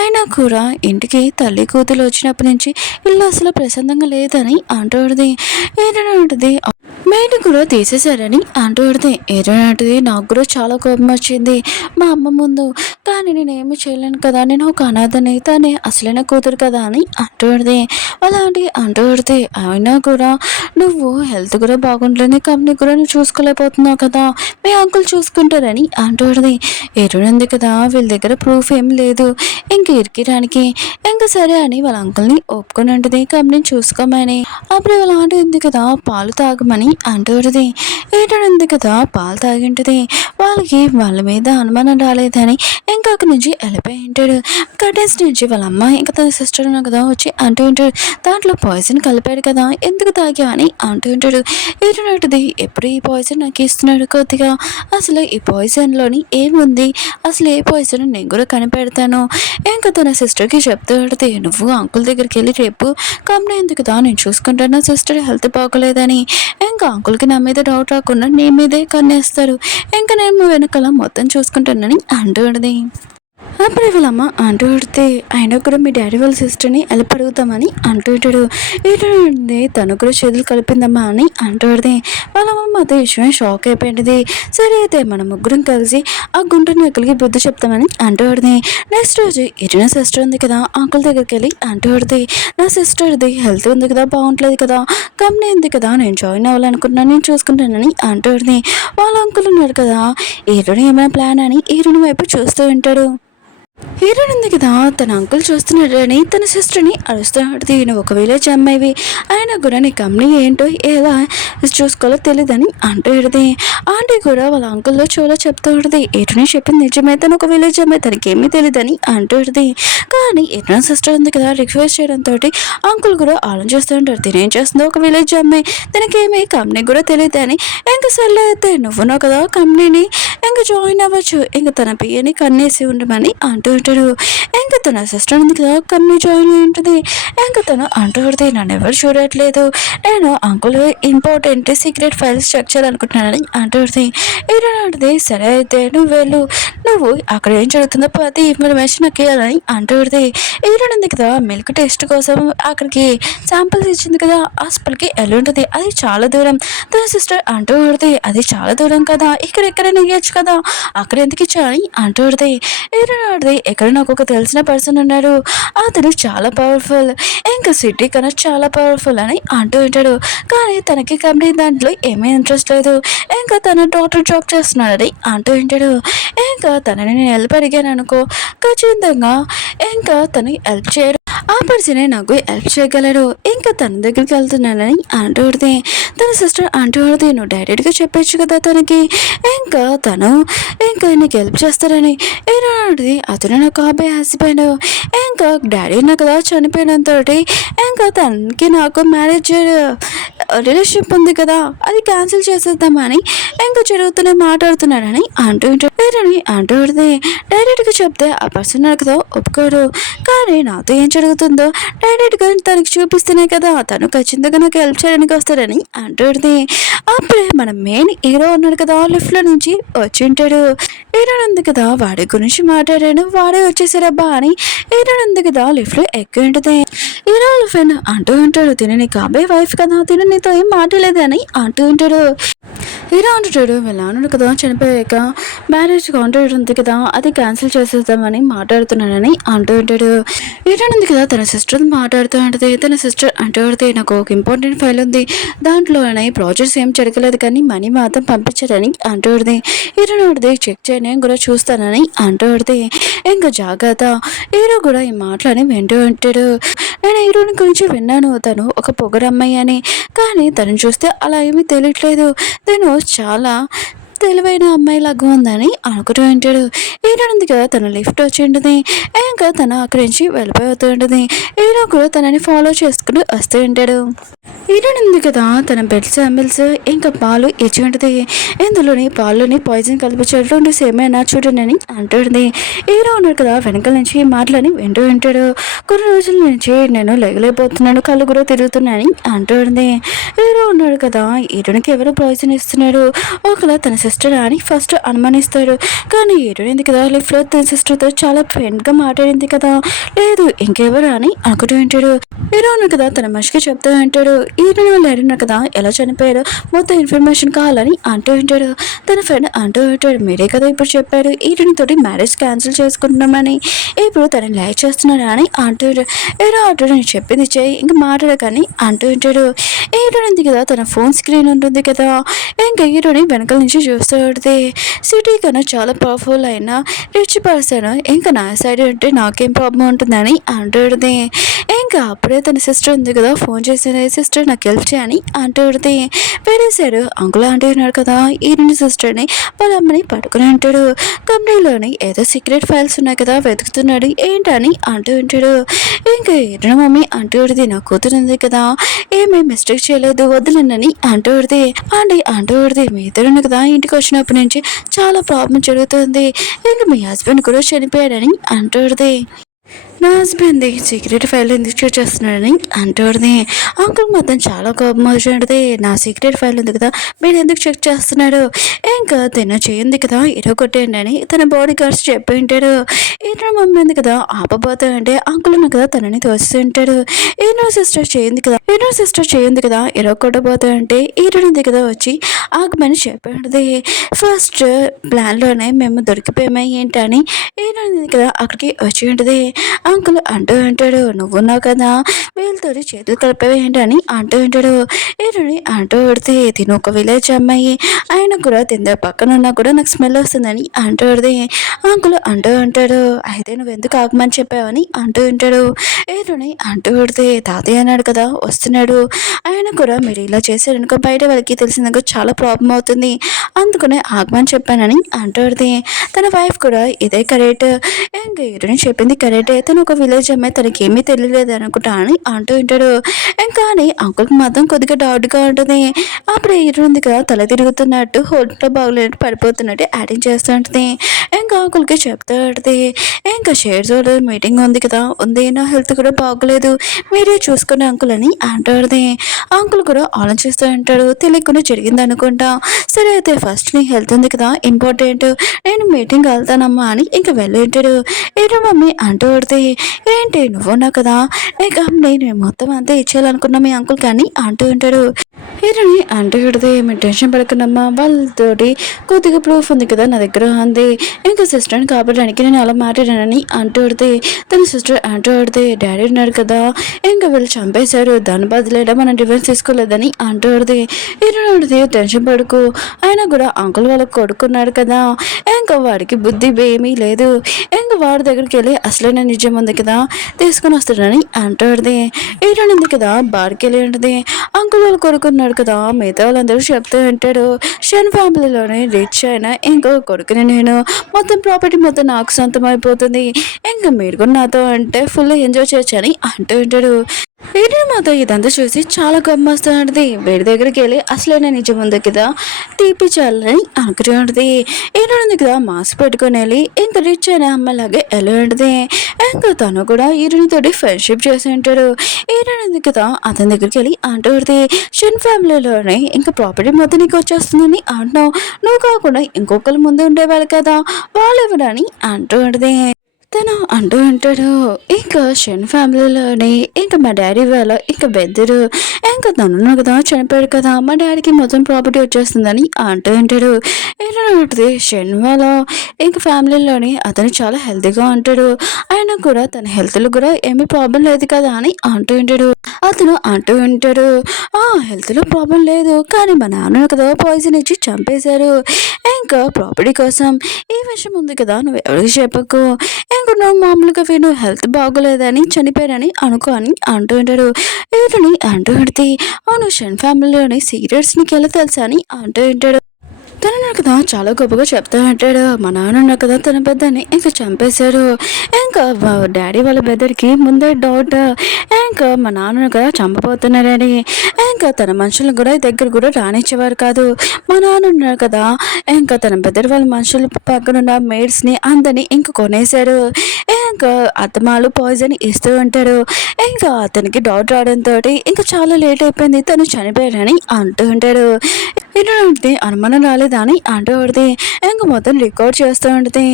అయినా కూడా ఇంటికి తల్లి కూతురు వచ్చినప్పటి నుంచి ఇల్లు అసలు ప్రశాంతంగా లేదని అంటూ ఉంటుంది. ఏదైనా ఉంటుంది మేడి కూడా తీసేశారని అంటూ పడితే ఏదైనా నాకు కూడా చాలా కోపం వచ్చింది మా అమ్మ ముందు, కానీ నేనేమి చేయలేను కదా, నేను ఒక అనాథని, తనే అసలైన కూతురు కదా అని అంటూ పడితే అలాంటి అంటూ పడితే అయినా కూడా నువ్వు హెల్త్ కూడా బాగుంటుంది కంపెనీ కూడా నువ్వు చూసుకోలేకపోతున్నావు కదా, మీ అంకుల్ చూసుకుంటారని అంటూ పడితే ఏడుంది కదా వీళ్ళ దగ్గర ప్రూఫ్ ఏం లేదు ఇంక ఇరికిరానికి, ఇంకా సరే అని వాళ్ళ అంకుల్ని ఒప్పుకొని ఉంటుంది కంపెనీని చూసుకోమని. అప్పుడు వాళ్ళ ఆంటీ ఉంది కదా పాలు తాగమని అంటుంది. ఏటనుంది కదా పాలు తాగింటుంది. వాళ్ళకి వాళ్ళ మీద అనుమానం రాలేదని ఇంకా అక్కడి నుంచి వెళ్ళిపోయి ఉంటాడు. కర్టెన్స్ నుంచి వాళ్ళ అమ్మ ఇంకా తన సిస్టర్ కదా వచ్చి అంటూ ఉంటాడు దాంట్లో పాయిజన్ కలిపాడు కదా ఎందుకు తాగా అని అంటూ ఉంటాడు. ఏటంటుంది ఎప్పుడు ఈ పాయిజన్ నాకు ఇస్తున్నాడు కొద్దిగా, అసలు ఈ పాయిజన్లోని ఏముంది, అసలు ఏ పాయిజన్ నేను కూడా కనిపెడతాను, ఇంకా తన సిస్టర్కి చెప్తూ ఉంటుంది నువ్వు అంకుల్ దగ్గరికి వెళ్ళి రేపు కంపెనీ ఎందుకు కదా నేను చూసుకుంటాను సిస్టర్ హెల్త్ బాగోలేదని, ఇంకా అంకుల్కి నా మీద డౌట్ రాకుండా నీ మీదే కన్నేస్తారు, ఇంకా నేను వెనకాల మొత్తం చూసుకుంటానని అంటూ ఉంటుంది. అప్పుడు వాళ్ళమ్మ అంటూ పడితే అయినా కూడా మీ డాడీ వాళ్ళ సిస్టర్ని హెల్ప్ అడుగుతామని అంటూ ఉంటాడు. ఏంటంటే తను కూడా చేతులు కలిపిందమ్మా అని అంటూ పడితే వాళ్ళమ్మ అదే విషయమే షాక్ అయిపోయింది. సరే అయితే మనం ముగ్గురం కలిసి ఆ గుంటని అక్కడికి బుద్ధి చెప్తామని అంటూ పడితే నెక్స్ట్ రోజు ఇరిన సిస్టర్ ఉంది కదా అంకుల్ దగ్గరికి వెళ్ళి అంటూ పడితే నా సిస్టర్ది హెల్త్ ఉంది కదా బాగుంటుంది కదా కంపెనీ ఉంది కదా నేను జాయిన్ అవ్వాలనుకుంటున్నాను నేను చూసుకుంటానని అంటూ పడితే వాళ్ళ అంకుల్ ఉన్నారు కదా ఈరుని ఏమైనా ప్లాన్ అని ఈరుని వైపు చూస్తూ ఉంటాడు. హీరోయిన్ ఉంది కదా తన అంకుల్ చూస్తున్నాడని తన సిస్టర్ని అరుస్తూ ఉంటుంది నువ్వు ఒక విలేజ్ అమ్మాయివి అయినా కూడా నీ కంపెనీ ఏంటో ఎలా చూసుకోవాలో తెలియదని అంటూ ఉంటుంది. ఆంటీ కూడా వాళ్ళ అంకుల్లో చూలో చెప్తూ ఉంటుంది ఎటుని చెప్పింది నిజమే తను ఒక విలేజ్ అమ్మాయి తనకి ఏమీ తెలియదని అంటూ ఉంటుంది. కానీ ఎటున సిస్టర్ ఉంది కదా రిక్వెస్ట్ చేయడంతో అంకుల్ కూడా ఆలోచిస్తూ ఉంటారు తినేం చేస్తుందో ఒక విలేజ్ అమ్మాయి తనకేమీ కంపెనీ కూడా తెలియదని, ఇంకా సర్లే అయితే నువ్వున్నావు కదా కంపెనీని ఇంకా జాయిన్ అవ్వచ్చు ఇంకా తన పియ్యని కన్నేసి ఉండమని అంటూ ఉంటాడు. ఇంకా తన సిస్టర్ ఉంది కదా కంపెనీ జాయిన్ అయి ఉంటుంది. ఇంకా తను అంటూ ఉంటుంది నన్ను ఎవరు చూడట్లేదు నేను uncle important secret files check చేయాలనుకుంటున్నానని అంటూ ఉంటుంది. ఏంటంటే సరే అయితే నువ్వు వెళ్ళు నువ్వు అక్కడ ఏం జరుగుతుందో ప్రతి ఇన్ఫర్మేషన్ నాకు ఇవ్వాలని అంటూ ఉంటుంది. ఏంటంటే కదా మిల్క్ టెస్ట్ కోసం అక్కడికి శాంపిల్స్ ఇచ్చింది కదా హాస్పిటల్కి వెళ్ళి ఉంటుంది, అది చాలా దూరం. తన సిస్టర్ అంటూ ఉంటుంది అది చాలా దూరం కదా ఇక్కడ ఎక్కడైనా ఇవ్వచ్చు కదా అక్కడ ఎందుకు ఇచ్చావని అంటూ ఉంటుంది. ఏంటంటే ఎక్కడ నాకు ఒక తెలిసిన పర్సన్ ఉన్నాడు, అతను చాలా పవర్ఫుల్, ఇంకా సిటీ కన్నా చాలా పవర్ఫుల్ అని అంటూ ఉంటాడు. కానీ తనకి కంపెనీ దాంట్లో ఏమీ ఇంట్రెస్ట్ లేదు, ఇంకా తన డాక్టర్ జాబ్ చేస్తున్నాడని అంటూ ఉంటాడు. ఇంకా తనని నేను హెల్ప్ అడిగాను అనుకో, ఖచ్చితంగా ఇంకా తను హెల్ప్ చేయడం ఆ పర్సనే నాకు హెల్ప్ చేయగలడు, ఇంకా తన దగ్గరికి వెళ్తున్నానని అంటూ ఉడితే తన సిస్టర్ అంటూ ఉడితే నువ్వు డైరెక్ట్గా చెప్పచ్చు కదా తనకి, ఇంకా తను ఇంకా నీకు హెల్ప్ చేస్తారని. ఏనాడిది అతను నాకు అబ్బాయి హస్బెండ్, ఇంకా డాడీ నాకు కదా చనిపోయినంతో ఇంకా తనకి నాకు మ్యారేజ్ రిలేషన్షిప్ ఉంది కదా, అది క్యాన్సిల్ చేసేద్దామని ఇంకా జరుగుతూనే మాట్లాడుతున్నాడని అంటూ ఉంటాడు. అంటూ ఉడితే డైరెక్ట్గా చెప్తే ఆ పర్సన్ నాకు కదా ఒప్పుకోడు, కానీ నాతో ఏం జరుగుతుందో డైరెక్ట్గా తనకి చూపిస్తేనే కదా తను ఖచ్చితంగా నాకు హెల్ప్ చేయడానికి వస్తాడని అంటుంది. అప్పుడే మన మెయిన్ హీరో ఉన్నాడు కదా, లిఫ్ట్లో నుంచి వచ్చి ఉంటాడు. హీరో ఉంది కదా వాడి గురించి మాట్లాడాను, వాడే వచ్చేసారబ్బా అని హీరో ఉంది కదా లిఫ్ట్లో ఎక్కువ ఉంటుంది. హీరో ఫ్రెండ్ అంటూ ఉంటాడు, తిని నీ కాబోయే వైఫ్ కదా, తిని నీతో ఏం మాట్లాడలేదని అంటూ ఉంటాడు. హీరో అంటాడు వెళ్ళాను కదా చనిపోయాక మ్యారేజ్ కాంట్రాక్ట్ ఉంది కదా అది క్యాన్సిల్ చేసేద్దామని మాట్లాడుతున్నానని అంటూ ఉంటాడు. హీరో ఉంది కదా తన సిస్టర్ మాట్లాడుతూ ఉంటుంది. తన సిస్టర్ అంటూ పడితే నాకు ఒక ఇంపార్టెంట్ ఫైల్ ఉంది, దాంట్లోనే ప్రాజెక్ట్స్ ఏం జరగలేదు కానీ మనీ మాత్రం పంపించారని అంటూ పడితే హీరో అడితే చెక్ చేయని కూడా చూస్తానని అంటూ పడితే ఇంకా జాగ్రత్త. హీరో కూడా ఈ మాటలని వింటూ ఉంటాడు. నేను హీరోని గురించి విన్నాను, తను ఒక పొగరమ్మాయి అని, కానీ తను చూస్తే అలా ఏమీ తెలియట్లేదు, తను చాలా తెలివైన అమ్మాయి లాగా ఉందని అనుకుంటూ ఉంటాడు. హీరోనింది కదా తన లిఫ్ట్ వచ్చి ఉంటుంది, ఇంకా తను అక్కడి నుంచి వెళ్ళిపోతూ ఉంటుంది. హీరో కూడా తనని ఫాలో చేసుకుని వస్తూ ఉంటాడు. హీరోనింది కదా తన బెడ్ శాంపిల్స్ ఇంకా పాలు ఇచ్చి ఉంటుంది, ఇందులోని పాల్లోని పాయిజన్ కలిపించేటువంటి సేమైనా చూడండి అని అంటుంది. హీరో ఉన్నాడు కదా వెనకాల నుంచి మాటలని వింటూ ఉంటాడు. కొన్ని రోజుల నుంచి నేను లేగలేకపోతున్నాను, కళ్ళు కూడా తిరుగుతున్నాయని అంటుంది. హీరో ఉన్నాడు కదా హీరోనికి ఎవరు పాయిజన్ ఇస్తున్నాడు, ఒకలా తన సిస్టర్ అని ఫస్ట్ అనుమానిస్తాడు. కానీ హీరోయిన్ కదా లిఫ్ట్లో తన సిస్టర్తో చాలా ఫ్రెండ్గా మాట్లాడింది కదా, లేదు ఇంకెవరు అని అనుకుంటూ ఉంటాడు. హీరో ఉన్నాడు కదా తన మనిషికి చెప్తూ ఉంటాడు, హీరోయిన్ వాళ్ళు ఏడున్నారు కదా ఎలా చనిపోయారు మొత్తం ఇన్ఫర్మేషన్ కావాలని అంటూ ఉంటాడు. తన ఫ్రెండ్ అంటూ ఉంటాడు మీరే కదా ఇప్పుడు చెప్పారు హీరోయిన్ తోటి మ్యారేజ్ క్యాన్సిల్ చేసుకుంటున్నామని, ఇప్పుడు తనని లైక్ చేస్తున్నాడు అని అంటాడు. హీరో అంటాడు నేను చెప్పింది చేయి ఇంకా మాట్లాడకని అంటూ ఉంటాడు. హీరోయిన్ కదా తన ఫోన్ స్క్రీన్ ఉంటుంది కదా, ఇంకా హీరోని వెనకాల నుంచి చూస్తూ ఉంటుంది. సిటీ కన్నా చాలా పవర్ఫుల్ అయిన రిచ్ పర్సన్ ఇంకా నా సైడ్ ఉంటే నాకేం ప్రాబ్లం ఉంటుందని అంటుంది. ఇంకా అప్పుడే తన సిస్టర్ ఉంది కదా ఫోన్ చేసిన సిస్టర్ నాకు హెల్ప్ చేయని అంటుంది. వేరే సైడ్ అంకుల్ ఆంటీ ఉన్నాడు కదా ఈ రెండు సిస్టర్ని వాళ్ళ అమ్మని పట్టుకుని ఉంటాడు. కంపెనీలోని ఏదో సీక్రెట్ ఫైల్స్ ఉన్నాయి కదా వెతుకుతున్నాడు ఏంటని అంటూ ఉంటాడు. ఇంకా ఎర్ర మమ్మీ అంటుంది నా కూతురు ఉంది కదా ఏమీ మిస్టేక్ చేయలేదు వద్దులేనని అంటుంది. అంటుంది మీ ఇద్దరు కదా ఇంటికి వచ్చినప్పటి నుంచి చాలా ప్రాబ్లం జరుగుతుంది, ఇంకా మీ హస్బెండ్ కూడా చనిపోయాడని అంటుంది. నా హస్బెండ్ సీక్రెట్ ఫైల్ ఎందుకు చెక్ చేస్తున్నాడని అంటుంది. అంకుల్ మొత్తం చాలా కోపం వచ్చినది, నా సీక్రెట్ ఫైల్ ఉంది కదా మీరు ఎందుకు చెక్ చేస్తున్నాడు, ఇంకా తిన చేయింది కదా కొట్టేయండి అని తన బాడీ గార్డ్స్ చెప్పి ఉంటాడు. ఈయన మమ్మీ ఉంది కదా ఆపబోతా అంటే అంకుల్ ఉన్న కదా తనని తోస్తూ ఉంటాడు. ఈయన సిస్టర్ చేయింది కదా కొట్టబోతా అంటే ఈయనుంది కదా వచ్చి ఆగమని చెప్పి ఫస్ట్ ప్లాన్లోనే మేము దొరికిపోయామా ఏంటని ఈయనుంది కదా అక్కడికి వచ్చి ఉంటుంది. అంకుల్ అంటూ ఉంటాడు నువ్వున్నావు కదా వీళ్ళతో చేతులు కలిపేవి ఏంటని అంటూ ఉంటాడు. ఈయనని అంటూ పడితే తిను ఒక విలేజ్ అమ్మాయి ఆయన కూడా తింద పక్కన ఉన్నా కూడా నాకు స్మెల్ వస్తుందని అంటూ పడితే అంకుల్ అంటూ ఉంటాడు అయితే నువ్వు ఎందుకు ఆగమని చెప్పావని అంటూ ఉంటాడు. ఈయనని అంటూ పడితే తాతయ్య అన్నాడు కదా వస్తున్నాడు, ఆయన కూడా మీరు ఇలా చేశారనుకో బయట వాళ్ళకి తెలిసిందనుకో చాలా ప్రాబ్లం అవుతుంది, అందుకనే ఆగమని చెప్పానని అంటూ పడితే తన వైఫ్ కూడా ఇదే కరెక్ట్, ఇంకా ఈయనని చెప్పింది కరెక్టే, తను ఒక విలేజ్ అమ్మాయి తనకి ఏమీ తెలియలేదు అనుకుంటా అని అంటూ ఉంటాడు. ఇంకా అని అంకుల్కి మాత్రం కొద్దిగా డౌట్గా ఉంటుంది. అప్పుడు ఉంది కదా తల తిరుగుతున్నట్టు హోటల్లో బాగోలేనట్టు పడిపోతున్నట్టు యాక్టింగ్ చేస్తూ ఉంటుంది. ఇంకా అంకుల్కి చెప్తూ ఉంటుంది ఇంకా షేర్ హోల్డర్ మీటింగ్ ఉంది కదా ఉంది, నా హెల్త్ కూడా బాగోలేదు మీరే చూసుకునే అంకుల్ అని అంటాడు. అంకుల్ కూడా ఆలోచిస్తూ ఉంటాడు తెలియకుండా జరిగింది అనుకుంటా, సరే అయితే ఫస్ట్ నీ హెల్త్ ఉంది కదా ఇంపార్టెంట్, నేను మీటింగ్ వెళ్తానమ్మా అని ఇంకా వెళ్ళి ఉంటాడు. ఏదో మమ్మీ అంటూ పడితే ఏంటి నువ్వు ఉన్నా కదా ఇక నేను మొత్తం అంతా ఇచ్చేయాలనుకున్నా మీ అంకుల్ కానీ అంటూ ఉంటాడు. హీరోని అంటే కడితే మీరు టెన్షన్ పడకనమ్మా, వాళ్ళతోటి కొద్దిగా ప్రూఫ్ ఉంది కదా నా దగ్గర అంది. ఇంకా సిస్టర్ని కాపాడడానికి నేను అలా మాట్లాడానని అంటూ పెడితే తన సిస్టర్ అంటూ పెడితే డాడీ ఉన్నారు కదా, ఇంకా వీళ్ళు చంపేశారు, దాని బదులేడా మనం డిఫెన్స్ తీసుకోలేదని అంటూ పెడితే హీరోని అడితే టెన్షన్ పడుకు, అయినా కూడా అంకుల్ వాళ్ళకి కొడుకున్నాడు కదా, ఇంకా వాడికి బుద్ధి ఏమీ లేదు, ఇంకా వాడి దగ్గరికి వెళ్ళి అసలైన నిజం ఉంది కదా తీసుకొని వస్తాడని అంటూ పెడితే హీరోని ఉంది కదా బాడికి వెళ్ళి ఉంటుంది. అంకుల్ వాళ్ళు కొడుకున్నాడు కదా, మిగతా వాళ్ళందరూ చెప్తూ ఉంటాడు షన్ ఫ్యామిలీలోనే రిచ్ అయినా ఇంకో కొడుకుని నేను, మొత్తం ప్రాపర్టీ మొత్తం నాకు సొంతం అయిపోతుంది, ఇంకా మీరు కూడా నాతో అంటే ఫుల్ ఎంజాయ్ చేయొచ్చు అని అంటూ ఉంటాడు. వీడిని మాతో ఇదంతా చూసి చాలా గమ్మొస్తుంది. వీడి దగ్గరికి వెళ్ళి అసలైన నిజం ఉంది కదా తీపిచ్చాలని అనుకుని ఉంటుంది. ఈరుంది కదా మాస్క్ పెట్టుకుని వెళ్ళి ఇంకా రిచ్ అయిన అమ్మలాగే ఎలా ఉంటుంది. ఇంకా తను కూడా ఈరునితోటి ఫ్రెండ్షిప్ చేసి ఉంటాడు. ఈరుంది కదా అతని దగ్గరికి వెళ్ళి అంటూ ఉంటుంది షన్ ఫ్యామిలీలోనే ఇంకా ప్రాపర్టీ మొత్తం నీకు వచ్చేస్తుందని అంటున్నావు, నువ్వు కాకుండా ఇంకొకరు ముందు ఉండేవాళ్ళు కదా వాళ్ళు ఎవరని అంటూ ఉంటుంది. తను అంటూ ఉంటాడు ఇంకా షన్ ఫ్యామిలీలోని ఇంకా మా డాడీ వాళ్ళ ఇంకా బెద్దరు, ఇంకా తను కదా చనిపోయాడు కదా, మా డాడీకి మొత్తం ప్రాపర్టీ వచ్చేస్తుందని అంటూ ఉంటాడు. ఏంటంటే షన్ వాళ్ళ ఇంకా ఫ్యామిలీలోని అతను చాలా హెల్తీగా ఉంటాడు, అయినా కూడా తన హెల్త్లో కూడా ఏమీ ప్రాబ్లం లేదు కదా అని అంటూ ఉంటాడు. అతను అంటూ ఉంటాడు హెల్త్లో ప్రాబ్లం లేదు, కానీ మా నాన్న కదా పాయిజన్ ఇచ్చి చంపేశారు, ఇంకా ప్రాపర్టీ కోసం ఈ విషయం ఉంది కదా నువ్వు ఎవరికి చెప్పకు, ఇంకా నువ్వు మామూలుగా నువ్వు హెల్త్ బాగోలేదని చనిపోయారని అనుకో అని అంటూ ఉంటాడు. వీటిని అంటూ పెడితే అవును షన్ ఫ్యామిలీలోని సీక్రెట్స్ నీకు ఎలా తెలుసా అని అంటూ ఉంటాడు. తను నాకు కదా చాలా గొప్పగా చెప్తా అంటాడు, మా నాన్న నాకు కదా తన పెద్దని ఇంకా చంపేశాడు, ఇంకా డాడీ వాళ్ళ బెదర్కి ముందే డౌట్, ఇంకా మా నాన్న కదా చంపబోతున్నారని, ఇంకా తన మనుషులను కూడా దగ్గర కూడా రానిచ్చేవారు కాదు, మా నాన్న ఉన్నారు కదా ఇంకా తన బెదర్ వాళ్ళ మనుషుల పక్కనున్న మేడ్స్ని అందరినీ ఇంక కొనేశారు, ఇంకా అత్తమాలు పాయిజన్ ఇస్తూ ఉంటాడు, ఇంకా అతనికి డౌట్ రావడంతో ఇంకా చాలా లేట్ అయిపోయింది తను చనిపోయాడని అంటూ ఉంటాడు. ఏంటంటే అనుమానం రాలేదా అని అంటూ పడితే ఇంక మొత్తం రికార్డ్ చేస్తూ ఉంటుంది.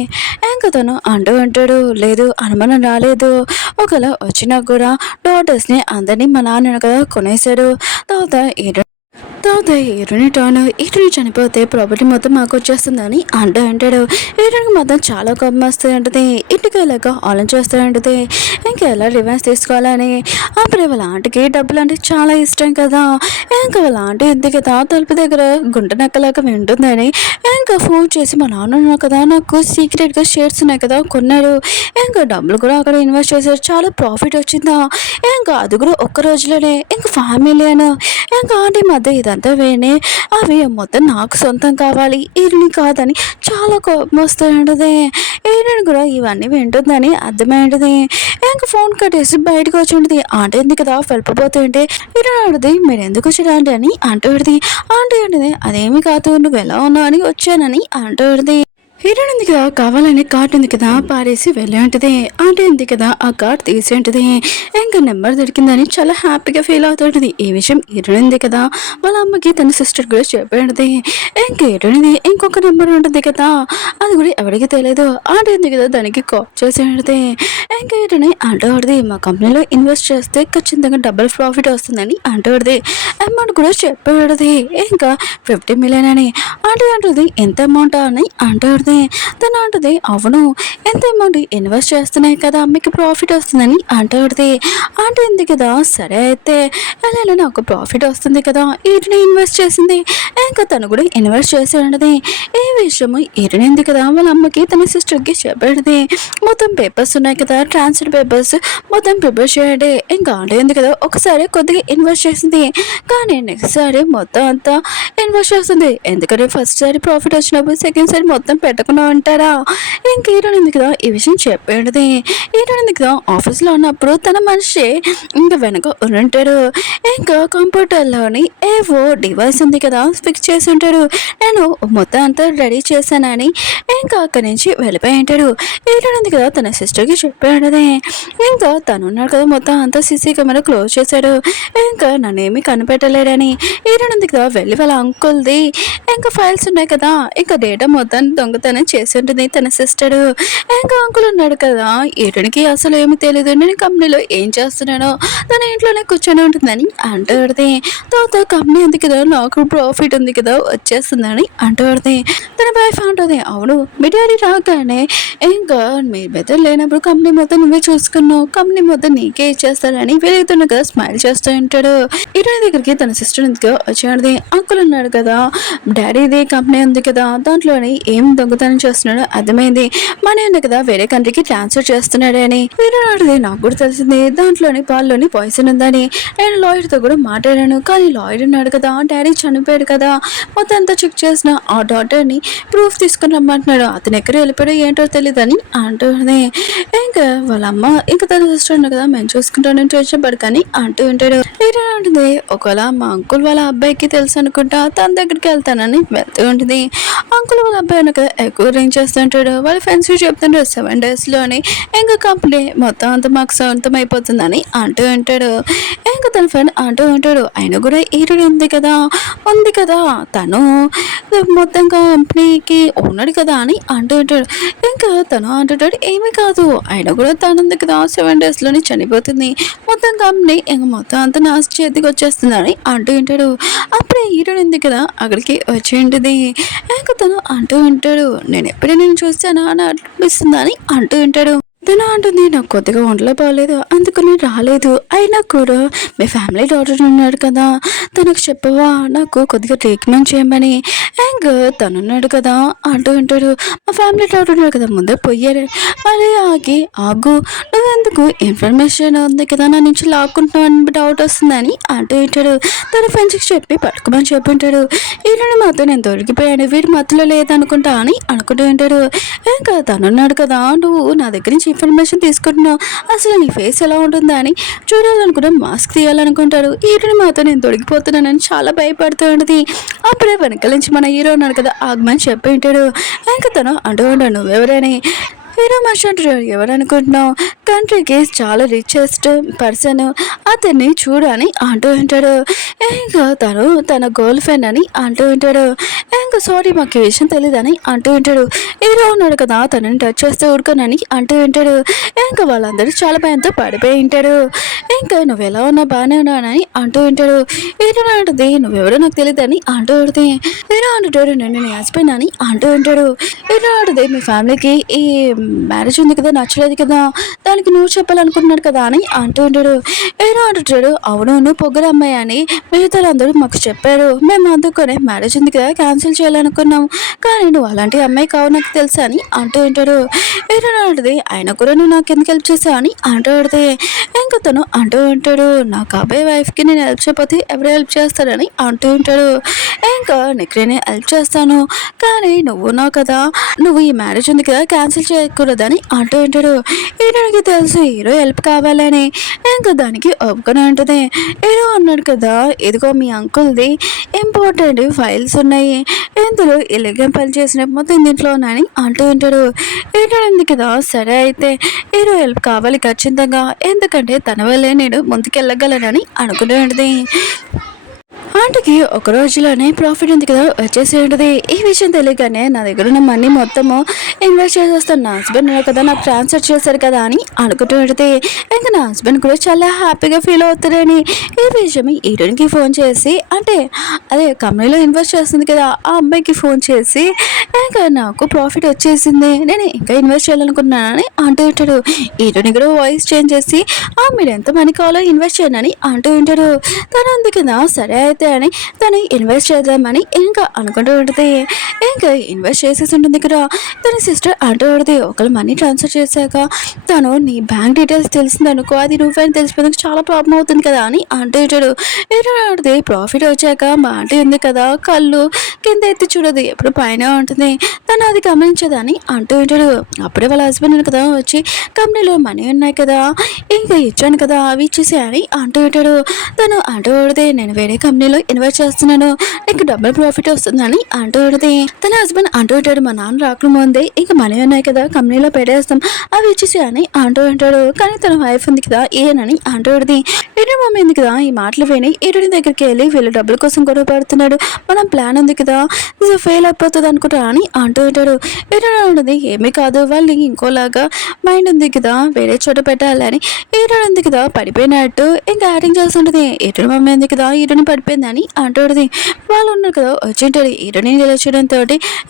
ఇంక తను అంటూ ఉంటాడు లేదు అనుమానం రాలేదు, ఒకవేళ వచ్చినా కూడా డాటర్స్ని అందరినీ మా నాన్న కదా కొనేశాడు, తర్వాత హీరోని చనిపోతే ప్రాపర్టీ మొత్తం మాకు వచ్చేస్తుందని అంటూ అంటాడు. హీరోనికి మొత్తం చాలా కోపం వస్తూ ఉంటుంది, ఇంటికి వెళ్ళాక ఆలోచన చేస్తూ ఉంటుంది ఇంకా ఎలా రివెంజ్ తీసుకోవాలని. అప్పుడు వాళ్ళ ఆంటీకి డబ్బులు అంటే చాలా ఇష్టం కదా, ఇంకా వాళ్ళ ఆంటీ ఎంత కదా తలుపు దగ్గర గుంట నక్కలాగా వింటుందని ఇంకా ఫోన్ చేసి మా నాన్న ఉన్నారు కదా నాకు సీక్రెట్గా షేర్స్ ఉన్నాయి కదా కొన్నాడు, ఇంకా డబ్బులు కూడా అక్కడ ఇన్వెస్ట్ చేశారు, చాలా ప్రాఫిట్ వచ్చిందా, ఇంకా అది కూడా ఒక్క రోజులోనే ఇంకా ఫ్యామిలీ అని ఇంకా ఆంటీ మధ్య ఇదంతా వేనే అవి మొత్తం నాకు సొంతం కావాలి ఈరుని కాదని చాలా కోపం వస్తుంటుంది. ఈరుని కూడా ఇవన్నీ వింటుందని అర్థమైంటుంది. ఇంకా ఫోన్ కట్టేసి బయటకు వచ్చి ఉంటుంది. ఆంటీ ఎందుకు కదా వెళ్ళిపోతుంటే ఈరుని అడుగుది మీరు ఎందుకు వచ్చాడు అని అంటూ పెడితే ఆంటీ అంటుంది అదేమి కాదు నువ్వు ఎలా ఉన్నావు అని వచ్చానని అంటూ పెడితే హీరోయిన్ ఉంది కదా కావాలని కార్డు ఉంది కదా పారేసి వెళ్ళి ఉంటుంది. ఆంటీ ఉంది కదా ఆ కార్డు తీసి ఉంటుంది. ఇంకా నెంబర్ దొరికిందని చాలా హ్యాపీగా ఫీల్ అవుతుంటుంది. ఈ విషయం హీరోయిన్ ఉంది కదా వాళ్ళ అమ్మకి తన సిస్టర్ కూడా చెప్పేది. ఇంకా హీరోయిన్ ఇంకొక నెంబర్ ఉంటుంది కదా అది కూడా ఎవరికి తెలియదు. ఆంటీ ఉంది కదా దానికి కాల్ చేసి ఉంటుంది. ఇంకా హీరోయిన్ అంటూది మా కంపెనీలో ఇన్వెస్ట్ చేస్తే ఖచ్చితంగా డబుల్ ప్రాఫిట్ వస్తుందని అంటూది. అమౌంట్ కూడా చెప్పేది ఇంకా 50 million అని. ఆంటీ అంటుంది ఎంత అమౌంట్ అని అంటూది. తను అంటుంది అవును ఎంత అమౌంట్ ఇన్వెస్ట్ చేస్తున్నాయి కదా మీకు ప్రాఫిట్ వస్తుందని అంటూది. ఆంటీ ఉంది కదా సరే అయితే ఎలా నాకు ప్రాఫిట్ వస్తుంది కదా ఈరిని ఇన్వెస్ట్ చేసింది ఇంకా తను కూడా ఇన్వెస్ట్ చేసి ఉండదు. ఈ విషయము ఈరిని ఉంది కదా వాళ్ళ అమ్మకి తన సిస్టర్కి చెప్పేది. మొత్తం పేపర్స్ ఉన్నాయి కదా ట్రాన్స్ఫర్ పేపర్స్ మొత్తం ప్రిపేర్ చేయండి. ఇంకా ఆంటీ ఉంది కదా ఒకసారి కొద్దిగా ఇన్వెస్ట్ చేసింది కానీ నెక్స్ట్ సారి మొత్తం అంతా ఇన్వెస్ట్ చేస్తుంది. ఎందుకంటే ఫస్ట్ సారి ప్రాఫిట్ వచ్చినప్పుడు సెకండ్ సారి మొత్తం పెట్టకుండా ఉంటారా. ఇంక హీరోయిన్ ఉంది కదా ఈ విషయం చెప్పేది. హీరోయిన్ ఉంది కదా ఆఫీస్లో ఉన్నప్పుడు తన మనిషి ఇంకా వెనక ఉంటాడు. ఇంకా కంప్యూటర్లోని ఏవో డివైస్ ఉంది కదా ఫిక్స్ చేసి ఉంటాడు. నేను మొత్తం అంతా రెడీ చేశానని ఇంకా అక్కడి నుంచి వెళ్ళిపోయి ఉంటాడు. హీరోయిన్ ఉంది కదా తన సిస్టర్కి చెప్పాడు. ఇంకా తను ఉన్నాడు కదా మొత్తం అంతా సీసీ కెమెరా క్లోజ్ చేశాడు. ఇంకా నన్నేమీ కనిపెట్టలేడని హీరోయిన్ ఉంది కదా వెళ్ళి వాళ్ళ అంకుల్ది ఇంకా ఫైల్స్ ఉన్నాయి కదా ఇంకా డేటా మొత్తం దొంగతనం తనే చేసి ఉంటుంది తన సిస్టర్. ఇంకా అంకుల్ ఉన్నాడు కదా, ఈటనికి అసలు ఏమి తెలియదు నేను కంపెనీలో ఏం చేస్తున్నానో, తన ఇంట్లోనే కూర్చొని ఉంటుందని అంటూ పడితే, తర్వాత కంపెనీ ఉంది కదా నాకు ప్రాఫిట్ ఉంది కదా వచ్చేస్తుందని అంటూ పడితే, తన వైఫ్ అంటుంది అవును మీ డాడీ రాగానే ఇంకా మీ బెదర్ లేనప్పుడు కంపెనీ మొత్తం నువ్వే చూసుకున్నావు, కంపెనీ మొత్తం నీకే ఇచ్చేస్తానని వెలుగుతున్న కదా స్మైల్ చేస్తూ ఉంటాడు. ఈటని దగ్గరికి తన సిస్టర్ ఎందుకు వచ్చాడు. అంకుల్ ఉన్నాడు కదా, డాడీది కంపెనీ ఉంది కదా దాంట్లోని ఏం దొంగతనం చేస్తున్నాడో అర్థమైంది, మనీ ఉంది కదా వేరే కంట్రీకి ట్రాన్స్ఫర్ చేస్తున్నాడని. వీరు నాటిది నాకు కూడా తెలిసింది, దాంట్లోని పాల్లోని పాయిజన్ ఉందని. నేను లాయర్తో కూడా మాట్లాడాను, కానీ లాయర్ ఉన్నాడు కదా డాడీ చనిపోయాడు కదా, మొత్తం అంతా చెక్ చేసిన ఆ డాటర్ని ప్రూఫ్ తీసుకుని రమ్మంటున్నాడు, అతను ఎక్కడ వెళ్ళిపోయాడో ఏంటో తెలియదని అంటుంది. ఇంకా వాళ్ళ అమ్మ ఇంకా తన సిస్టర్ ఉన్నాడు కదా మేము చూసుకుంటాను టెన్షన్ పడకని అంటూ ఉంటాడు. వీరు ఉంటుంది ఒకవేళ మా అంకుల్ వాళ్ళ అబ్బాయికి తెలుసు అనుకుంటా తన దగ్గరికి వెళ్తానని వెళ్తూ ఉంటుంది. అంకుల్ వాళ్ళ అబ్బాయి కదా ఎక్కువ రేంజ్ చేస్తుంటాడు, వాళ్ళ ఫ్రెండ్స్ చెప్తుంటాడు 7 daysలోని ఇంకా కంపెనీ మొత్తం అంతా మాకు సొంతం అయిపోతుందని అంటూ ఉంటాడు. ఇంకా తన ఫ్రెండ్ అంటూ ఉంటాడు ఆయన కూడా ఈరుడు ఉంది కదా తను మొత్తం కంపెనీకి ఉన్నాడు కదా అని అంటూ ఉంటాడు. ఇంకా తను అంటుంటాడు ఏమీ కాదు ఆయన కూడా తను ఉంది కదా 7 daysలోని చనిపోతుంది, మొత్తం కంపెనీ ఇంకా మొత్తం అంతా నా చేతికి వచ్చేస్తుందని అంటూ ఉంటాడు. అప్పుడే ఈరుడు ఉంది కదా అక్కడికి వచ్చి ఉంటుంది. ఇంకా తను అంటూ ఉంటాడు నేను ఎప్పుడైనా నేను చూస్తానా అని అనిపిస్తుందని అంటూ ఉంటాడు. తను అంటుంది నాకు కొద్దిగా ఒంట్లో బాగలేదు అందుకని రాలేదు, అయినా కూడా మీ ఫ్యామిలీ డాక్టర్ ఉన్నాడు కదా తనకు చెప్పవా నాకు కొద్దిగా ట్రీట్మెంట్ చేయమని. అండ్ తనున్నాడు కదా అంటూ ఉంటాడు మా ఫ్యామిలీ డాక్టర్ ఉన్నాడు కదా ముందే పోయారు, మళ్ళీ ఆగు నువ్వెందుకు ఇన్ఫర్మేషన్ ఉంది కదా నా నుంచి లాక్కుంటున్నావు అని డౌట్ వస్తుందని అంటూ ఉంటాడు. తన ఫ్రెండ్స్కి చెప్పి పట్టుకోమని చెప్పి ఉంటాడు. ఈయన మాత్రం నేను దొరికిపోయాను వీడి మధ్యలో లేదనుకుంటా అని అనుకుంటూ ఉంటాడు. ఇంకా తనున్నాడు కదా నువ్వు నా దగ్గర నుంచి ఇన్ఫర్మేషన్ తీసుకుంటున్నావు, అసలు నీ ఫేస్ ఎలా ఉంటుందా అని చూడాలనుకున్నా మాస్క్ తీయాలనుకుంటారు. హీరోని మాత్రం నేను దొరికిపోతున్నానని చాలా భయపడుతూ ఉంటుంది. అప్పుడే వెనకాల నుంచి మన హీరో ఉన్నాడు కదా ఆగమని చెప్పి ఉంటాడు. ఇంకా తను అంటూ ఉంటాడు నువ్వెవరని. హీరో మర్చెంట్ ఎవరనుకుంటున్నావు కంట్రీకి చాలా రిచెస్ట్ పర్సన్ అతన్ని చూడని అంటూ ఉంటాడు. ఇంకా తను తన గర్ల్ ఫ్రెండ్ అని అంటూ ఉంటాడు. ఇంకా సారీ మాకు ఈ విషయం తెలియదని అంటూ ఉంటాడు. హీరో ఉన్నాడు కదా తనని టచ్ చేస్తే ఊరుకోనని అంటూ ఉంటాడు. ఇంకా వాళ్ళందరూ చాలా భయంతో పడిపోయి ఉంటాడు. ఇంకా నువ్వు ఎలా ఉన్నా బాగానే ఉన్నానని అంటూ ఉంటాడు. హీరో అంటుంది నువ్వెవరో నాకు తెలియదని అంటూ ఉంటుంది. హీరో అంటుంటాడు నేను నీ హస్బెండ్ అని అంటూ ఉంటాడు. హీరో అంటుంది మీ ఫ్యామిలీకి ఈ మ్యారేజ్ ఉంది కదా నచ్చలేదు కదా దానికి నువ్వు చెప్పాలనుకుంటున్నాడు కదా అని అంటూ ఉంటాడు. హీరో అంటుంటాడు అవును నువ్వు పొగరు అమ్మాయి అని మిగతా అందరూ మాకు చెప్పారు, మేము అందుకనే మ్యారేజ్ ఉంది కదా క్యాన్సిల్ చేయాలనుకున్నాం, కానీ నువ్వు అలాంటి అమ్మాయి కావు నాకు తెలుసా అని అంటూ ఉంటాడు. హీరో అంటుంది ఆయన కూడా నువ్వు నాకు ఎందుకు హెల్ప్ చేసావు అని అంటూ ఉంటుంది. ఇంకా తను అంటూ ఉంటాడు నాకు అబ్బాయి వైఫ్కి నేను హెల్ప్ చేయకపోతే ఎవరు హెల్ప్ చేస్తారని అంటూ ఉంటాడు. ఇంకా నీకు నేను హెల్ప్ చేస్తాను కానీ నువ్వు ఉన్నావు కదా నువ్వు ఈ మ్యారేజ్ ఉంది కదా క్యాన్సిల్ చేయకూడదని అంటూ ఉంటాడు. హీరోకి తెలుసు హీరో హెల్ప్ కావాలని. ఇంకా దానికి ఒప్పుకొని ఉంటుంది. హీరో అన్నాడు కదా ఇదిగో మీ అంకుల్ది ఇంపార్టెంట్ ఫైల్స్ ఉన్నాయి, ఇందులో ఇలాగే పని చేసిన మొత్తం దీంట్లో ఉన్నాయని అంటూ ఉంటాడు. హీరో ఉంది కదా సరే అయితే హీరో హెల్ప్ కావాలి ఖచ్చితంగా, ఎందుకంటే తన వల్లే నేను ముందుకెళ్ళగలనని అనుకుంటూ ఉంటుంది. ఆంటీకి ఒక రోజులోనే ప్రాఫిట్ ఉంది కదా వచ్చేసి ఉంటుంది. ఈ విషయం తెలియగానే నా దగ్గర ఉన్న మనీ మొత్తము ఇన్వెస్ట్ చేసేస్తాను, నా హస్బెండ్ కదా నాకు ట్రాన్స్ఫర్ చేశారు కదా అని అనుకుంటూ ఉంటుంది. ఇంకా నా హస్బెండ్ కూడా చాలా హ్యాపీగా ఫీల్ అవుతారని ఈ విషయం ఈరోనికి ఫోన్ చేసి అంటే అదే కంపెనీలో ఇన్వెస్ట్ చేస్తుంది కదా ఆ అబ్బాయికి ఫోన్ చేసి ఇంకా నాకు ప్రాఫిట్ వచ్చేసింది నేను ఇంకా ఇన్వెస్ట్ చేయాలనుకున్నానని అంటూ ఉంటాడు. ఈరోని కూడా వాయిస్ చేంజ్ చేసి మీరు ఎంత మనీ కావాలో ఇన్వెస్ట్ చేయండి అని అంటూ ఉంటాడు. తను ఉంది కదా సరే అయితే అని తను ఇన్వెస్ట్ చేద్దామని ఇంకా అనుకుంటూ ఉంటుంది. ఇంకా ఇన్వెస్ట్ చేసేసి ఉంటుంది కదా తన సిస్టర్ అంటూ ఉంటుంది ఒకళ్ళు మనీ ట్రాన్స్ఫర్ చేశాక తను నీ బ్యాంక్ డీటెయిల్స్ తెలిసిందనుకో అది నువ్వని తెలిసిపోయినాక చాలా ప్రాబ్లం అవుతుంది కదా అని అంటూ ఉంటాడు. ఏంటంటే ప్రాఫిట్ వచ్చాక మా ఆంటీ ఉంది కదా కళ్ళు కింద ఎత్తి చూడదు ఎప్పుడు పైన ఉంటుంది తను అది గమనించదని అంటూ ఉంటాడు. అప్పుడే వాళ్ళ హస్బెండ్ కదా వచ్చి కంపెనీలో మనీ ఉన్నాయి కదా ఇంకా ఇచ్చాను కదా అవి ఇచ్చేసి అని అంటూ ఉంటాడు. తను అంటూ ఉంటుంది నేను వేరే కంపెనీలో ఇన్వెస్ట్ చేస్తున్నాను, నీకు డబుల్ ప్రాఫిట్ వస్తుందని అంటూ ఉంటుంది. తన హస్బెండ్ అంటూ ఉంటాడు, మా నాన్న రాకముందే ఇంకా మనీ ఉన్నాయి కదా కంపెనీలో పెట్టేస్తాం అవి ఇచ్చేసి అని అంటూ ఉంటాడు. కానీ తన వైఫ్ ఉంది కదా ఏనని అంటూ ఉంటుంది. ఈడు మమ్మీ ఉంది కదా ఈ మాటలు విని ఈరుని దగ్గరికి వెళ్ళి వీళ్ళు డబ్బుల కోసం గొడవ పడుతున్నాడు, మనం ప్లాన్ ఉంది కదా ఇది ఫెయిల్ అయిపోతుంది అనుకుంటా అని అంటూ ఉంటాడు. ఈడు ఉంటుంది ఏమీ కాదు వాళ్ళు ఇంకోలాగా మైండ్ ఉంది కదా వేరే చోట పెట్టాలని. ఈడు ఉంది కదా పడిపోయినట్టు ఇంకా యాక్టింగ్ చేస్తుంటది. ఈరుని మమ్మీ ఉంది కదా ఈరుని పడిపోయిందని అంటుంది. వాళ్ళు ఉన్నారు కదా వచ్చింటాడు. ఈరుని గెలిచడంతో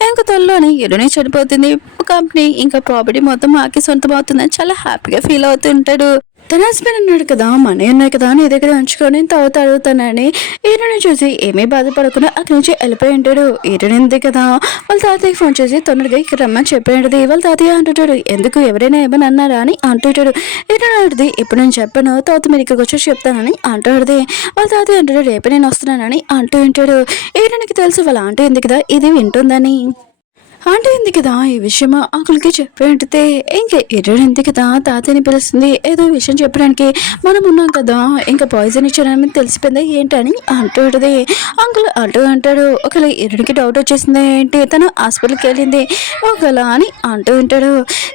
ఇంకా త్వరలోనే ఈరుని చనిపోతుంది. కంపెనీ ఇంకా ప్రాపర్టీ మొత్తం మాకి సొంతం అవుతుందని చాలా హ్యాపీగా ఫీల్ అవుతుంటాడు. తన హస్బెండ్ ఉన్నాడు కదా మనీ ఉన్నాయి కదా నీ దగ్గర ఉంచుకొని తర్వాత అడుగుతానని ఈయనని చూసి ఏమీ బాధపడకుండా అక్కడి నుంచి వెళ్ళిపోయి ఉంటాడు. ఈయనంది కదా వాళ్ళ తాతయ్యకి ఫోన్ చేసి తొందరగా ఇక్కడ రమ్మని చెప్పేది. వాళ్ళ తాతయ్య అంటుంటాడు ఎందుకు ఎవరైనా ఏమని అన్నారా అని అంటుంటాడు. ఈయనది ఇప్పుడు నేను చెప్పాను తర్వాత మీరు ఇక్కడికి వచ్చి చెప్తానని అంటాడుది. వాళ్ళ తాతయ్య అంటాడు రేపు నేను వస్తున్నానని అంటూ ఉంటాడు. ఈయనకి తెలుసు వాళ్ళ ఆంటీ ఉంది కదా ఇది వింటుందని. ఆంటీ ఉంది కదా ఈ విషయం అంకుల్కి చెప్పేంటితే ఇంకా ఎర్రడింది కదా తాతయ్యని పిలుస్తుంది ఏదో విషయం చెప్పడానికి. మనం ఉన్నాం కదా ఇంకా పాయిజన్ ఇచ్చారని తెలిసిపోయింది ఏంటని అంటుంది. అంకుల్ అంటాడు ఒకవేళ ఎర్రడికి డౌట్ వచ్చేసింది ఏంటి తను హాస్పిటల్కి వెళ్ళింది ఒకవేళ అని అంటూ ఉంటాడు.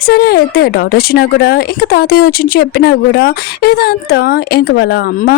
సరే అయితే డౌట్ వచ్చినా కూడా ఇంకా తాతయ్య వచ్చి చెప్పినా కూడా ఇదంతా ఇంకా వాళ్ళ అమ్మ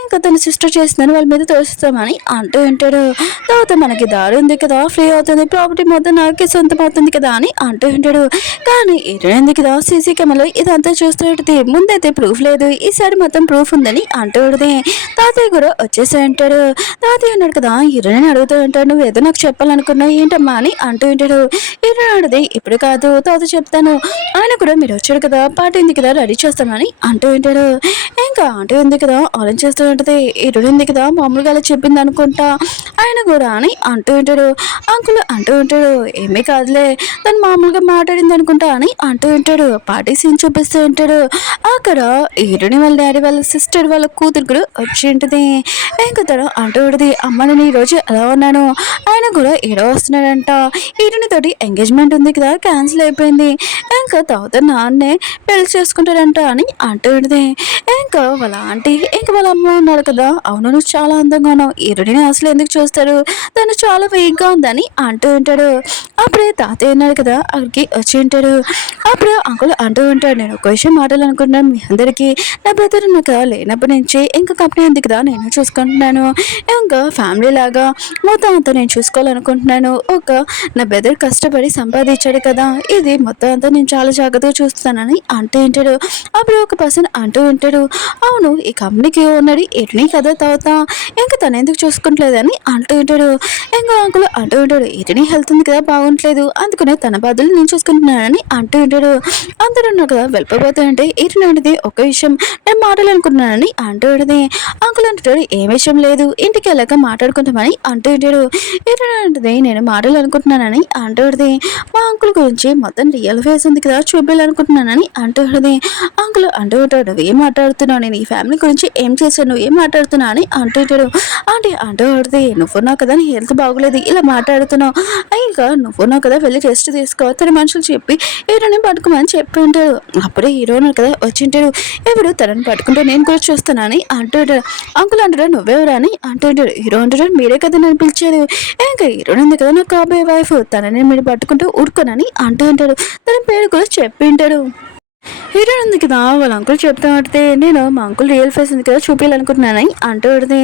ఇంకా తన సిస్టర్ చేసిందని వాళ్ళ మీద తోస్తామని అంటూ ఉంటాడు. తర్వాత మనకి దారి ఉంది కదా ఫ్రీ అవుతుంది ప్రాపర్టీ మొత్తం నాకు సొంతం అవుతుంది కదా అని అంటూ ఉంటాడు. కానీ ఏంటి కదా సీసీ కెమెరాలో ఇదంతా చూస్తుంటే ముందైతే ప్రూఫ్ లేదు ఈసారి మొత్తం ప్రూఫ్ ఉందని అంటూ ఉంటుంది. తాతయ్య కూడా వచ్చేసి అంటాడు. తాతయ్య అన్నాడు కదా హీరోయిన్ అడుగుతూ ఉంటాడు నువ్వు ఏదో నాకు చెప్పాలనుకున్నావు ఏంటమ్మా అని అంటూ ఉంటాడు. హీరోయిన్ అడిది ఇప్పుడు కాదు తాత చెప్తాను ఆయన కూడా మీరు వచ్చాడు కదా పార్టీ ఉంది కదా రెడీ చేస్తామని అంటూ ఉంటాడు. ఇంకా ఆంటీ ఉంది కదా ఆలోచిస్తూ ఉంటుంది హీరోయిన్ ఉంది కదా మామూలుగా అలా చెప్పింది అనుకుంటా ఆయన కూడా అని అంటూ ఉంటాడు. అంకుల్ అంటూ ఉంటాడు ఏమీ కాదులే తను మామూలుగా మాట్లాడింది అనుకుంటా అని అంటూ ఉంటాడు. పార్టీ సీన్ చూపిస్తూ ఉంటాడు. అక్కడ హీరోని వాళ్ళ డాడీ వాళ్ళ సిస్టర్ వాళ్ళ కూతురు కూడా వచ్చి ఉంటుంది. ఇంకా తను అంటూ ఉంటుంది అమ్మ నేను ఈరోజు ఎలా ఉన్నాను ఆయన కూడా ఏడో వస్తున్నాడంట హీరోని తోటి ఎంగేజ్మెంట్ ఉంది కదా క్యాన్సిల్ అయిపోయింది ఇంకా తర్వాత నాన్నే పెళ్లి చేసుకుంటాడంట అని అంటూ ఉంటుంది. ఇంకా వాళ్ళ ఆంటీ ఇంకా వాళ్ళ అమ్మ ఉన్నాడు కదా అవును నువ్వు చాలా అందంగా ఉన్నావు హీరోని అసలు ఎందుకు చూస్తారు తను చాలా వీక్గా ఉందని అంటూ ఉంటాడు. అప్పుడే తాతయ్య ఉన్నాడు కదా అక్కడికి వచ్చి ఉంటాడు. అప్పుడు అంకుల్ అంటూ ఉంటాడు నేను ఒక విషయం మాట్లాడాలనుకుంటున్నాను మీ అందరికీ నా బ్రదర్ నాకు లేనప్పటి నుంచి ఇంకా కంపెనీ ఉంది కదా నేను చూసుకుంటున్నాను ఇంకా ఫ్యామిలీ లాగా మొత్తం అంతా నేను చూసుకోవాలనుకుంటున్నాను. నా బ్రదర్ కష్టపడి సంపాదించాడు కదా ఇది మొత్తం అంతా నేను చాలా జాగ్రత్తగా చూస్తానని అంటూ ఉంటాడు. అప్పుడు ఒక పర్సన్ అంటూ ఉంటాడు అవును ఈ కంపెనీకి ఉన్నది ఎటుని కదా తర్వాత ఇంకా తను ఎందుకు చూసుకుంటలేదని అంటూ ఉంటాడు. ఇంకా అంకుల్ అంటూ ఉంటాడు ఎటుని హెల్త్ ఉంది కదా బాగుంటలేదు అందుకనే తన బాధలు నేను చూసుకుంటున్నానని అంటూ ఉంటాడు. అందరూ ఉన్నారు కదా వెళ్ళిపోతుంటే ఇటునంటిది ఒక విషయం నేను మాట్లాడాలనుకుంటున్నానని అంటూ ఉంటుంది. అంకుల్ అంటాడు ఏ విషయం లేదు ఇంటికి వెళ్ళాక మాట్లాడుకుంటామని అంటూ ఉంటాడు. ఇటునంటిది నేను మాట్లాడాలనుకుంటున్నానని అంటూ ఉంటుంది. మా అంకుల్ గురించి మొత్తం రియల్ ఫేస్ ఉంది కదా చూపించాలనుకుంటున్నానని అంటూ ఉంటుంది. అంకుల్ అంటూ ఉంటాడు ఏం మాట్లాడుతున్నావు నేను ఈ ఫ్యామిలీ గురించి ఏం చేశాను ఏం మాట్లాడుతున్నా అని అంటూ ఉంటాడు. అంటే అంటూ ఉంటుంది నువ్వున్నావు కదా నీ హెల్త్ బాగోలేదు ఇలా మాట్లాడుతున్నావు ఇంకా నువ్వున్నావు కదా వెళ్ళి రెస్ట్ తీసుకో తన మనుషులు చెప్పి హీరోని పట్టుకోమని చెప్పి ఉంటాడు. అప్పుడే హీరోని కదా వచ్చింటాడు ఎవరు తనని పట్టుకుంటే నేను కూడా చూస్తానని అంటుంటాడు. అంకుల్ అంటాడు నువ్వెవరా అని అంటుంటాడు. హీరో అంటాడు మీరే కదా నన్ను పిలిచారు ఇంకా హీరోని ఉంది కదా నాకు కాబోయే వైఫ్ తనని మీరు పట్టుకుంటూ ఊరుకోనని అంటూ ఉంటాడు. తన పేరు కూడా చెప్పి ఉంటాడు. హీరోయిన్ ఉంది కదా వాళ్ళ అంకుల్ చెప్తా ఉంటే నేను మా అంకుల్ రియల్ ఫేస్ ఉంది కదా చూపించాలనుకుంటున్నానని అంటూ ఉంటుంది.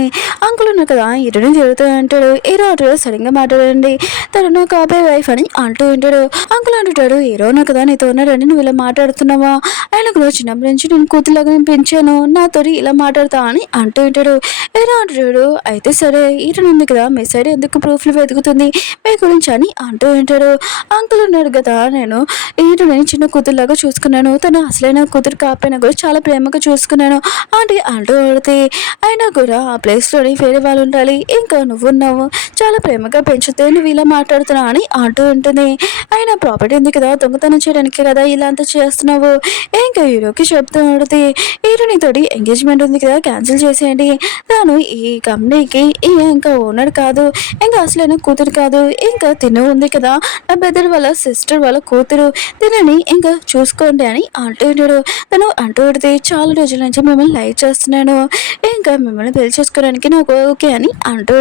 అంకుల్ ఉన్నా కదా హీరోయిన్ జరుగుతూ అంటాడు హీరో అంటాడు సరిగ్గా మాట్లాడండి తను నా కాబోయే వైఫ్ అని అంటూ ఉంటాడు. అంకుల్ అంటుంటాడు హీరో ఉన్నా కదా నీతో ఉన్నాడని నువ్వు ఇలా మాట్లాడుతున్నావా ఆయన కూడా చిన్నప్పటి నుంచి నేను కూతురులాగా పెంచాను నాతో ఇలా మాట్లాడతావా అని అంటూ ఉంటాడు. హీరో అంటాడు అయితే సరే హీరోయిన్ ఉంది కదా మీ సైడ్ ఎందుకు ప్రూఫ్లు వెతుకుతుంది మీ గురించి అని అంటూ ఉంటాడు. అంకుల్ ఉన్నాడు కదా నేను హీరోని చిన్న కూతురులాగా చూసుకున్నాను తను అసలైన కూతురు కాకపోయినా కూడా చాలా ప్రేమగా చూసుకున్నాను అంటే అంటూ పడితే అయినా కూడా ఆ ప్లేస్లోని వేరే వాళ్ళు ఉండాలి ఇంకా నువ్వున్నావు చాలా ప్రేమగా పెంచితే నువ్వు ఇలా మాట్లాడుతున్నావు అని అంటూ ఉంటుంది. అయినా ప్రాపర్టీ ఉంది కదా దొంగతనం చేయడానికి కదా ఇలా అంతా చేస్తున్నావు ఇంకా హీరోకి చెప్తూ పడితే హీరోని తోటి ఎంగేజ్మెంట్ ఉంది కదా క్యాన్సిల్ చేసేయండి తాను ఈ కంపెనీకి ఇంకా ఓనర్ కాదు ఇంకా అసలైన కూతురు కాదు ఇంకా తిను ఉంది కదా నా బ్రదర్ వాళ్ళ సిస్టర్ వాళ్ళ కూతురు తినని ఇంకా చూసుకోండి అని అంటూ ఉంటాడు. తను అంటూ పడితే చాలా రోజుల నుంచి మిమ్మల్ని లైక్ చేస్తున్నాను ఇంకా మిమ్మల్ని పెళ్లి చేసుకోవడానికి నాకు ఓకే అని అంటూ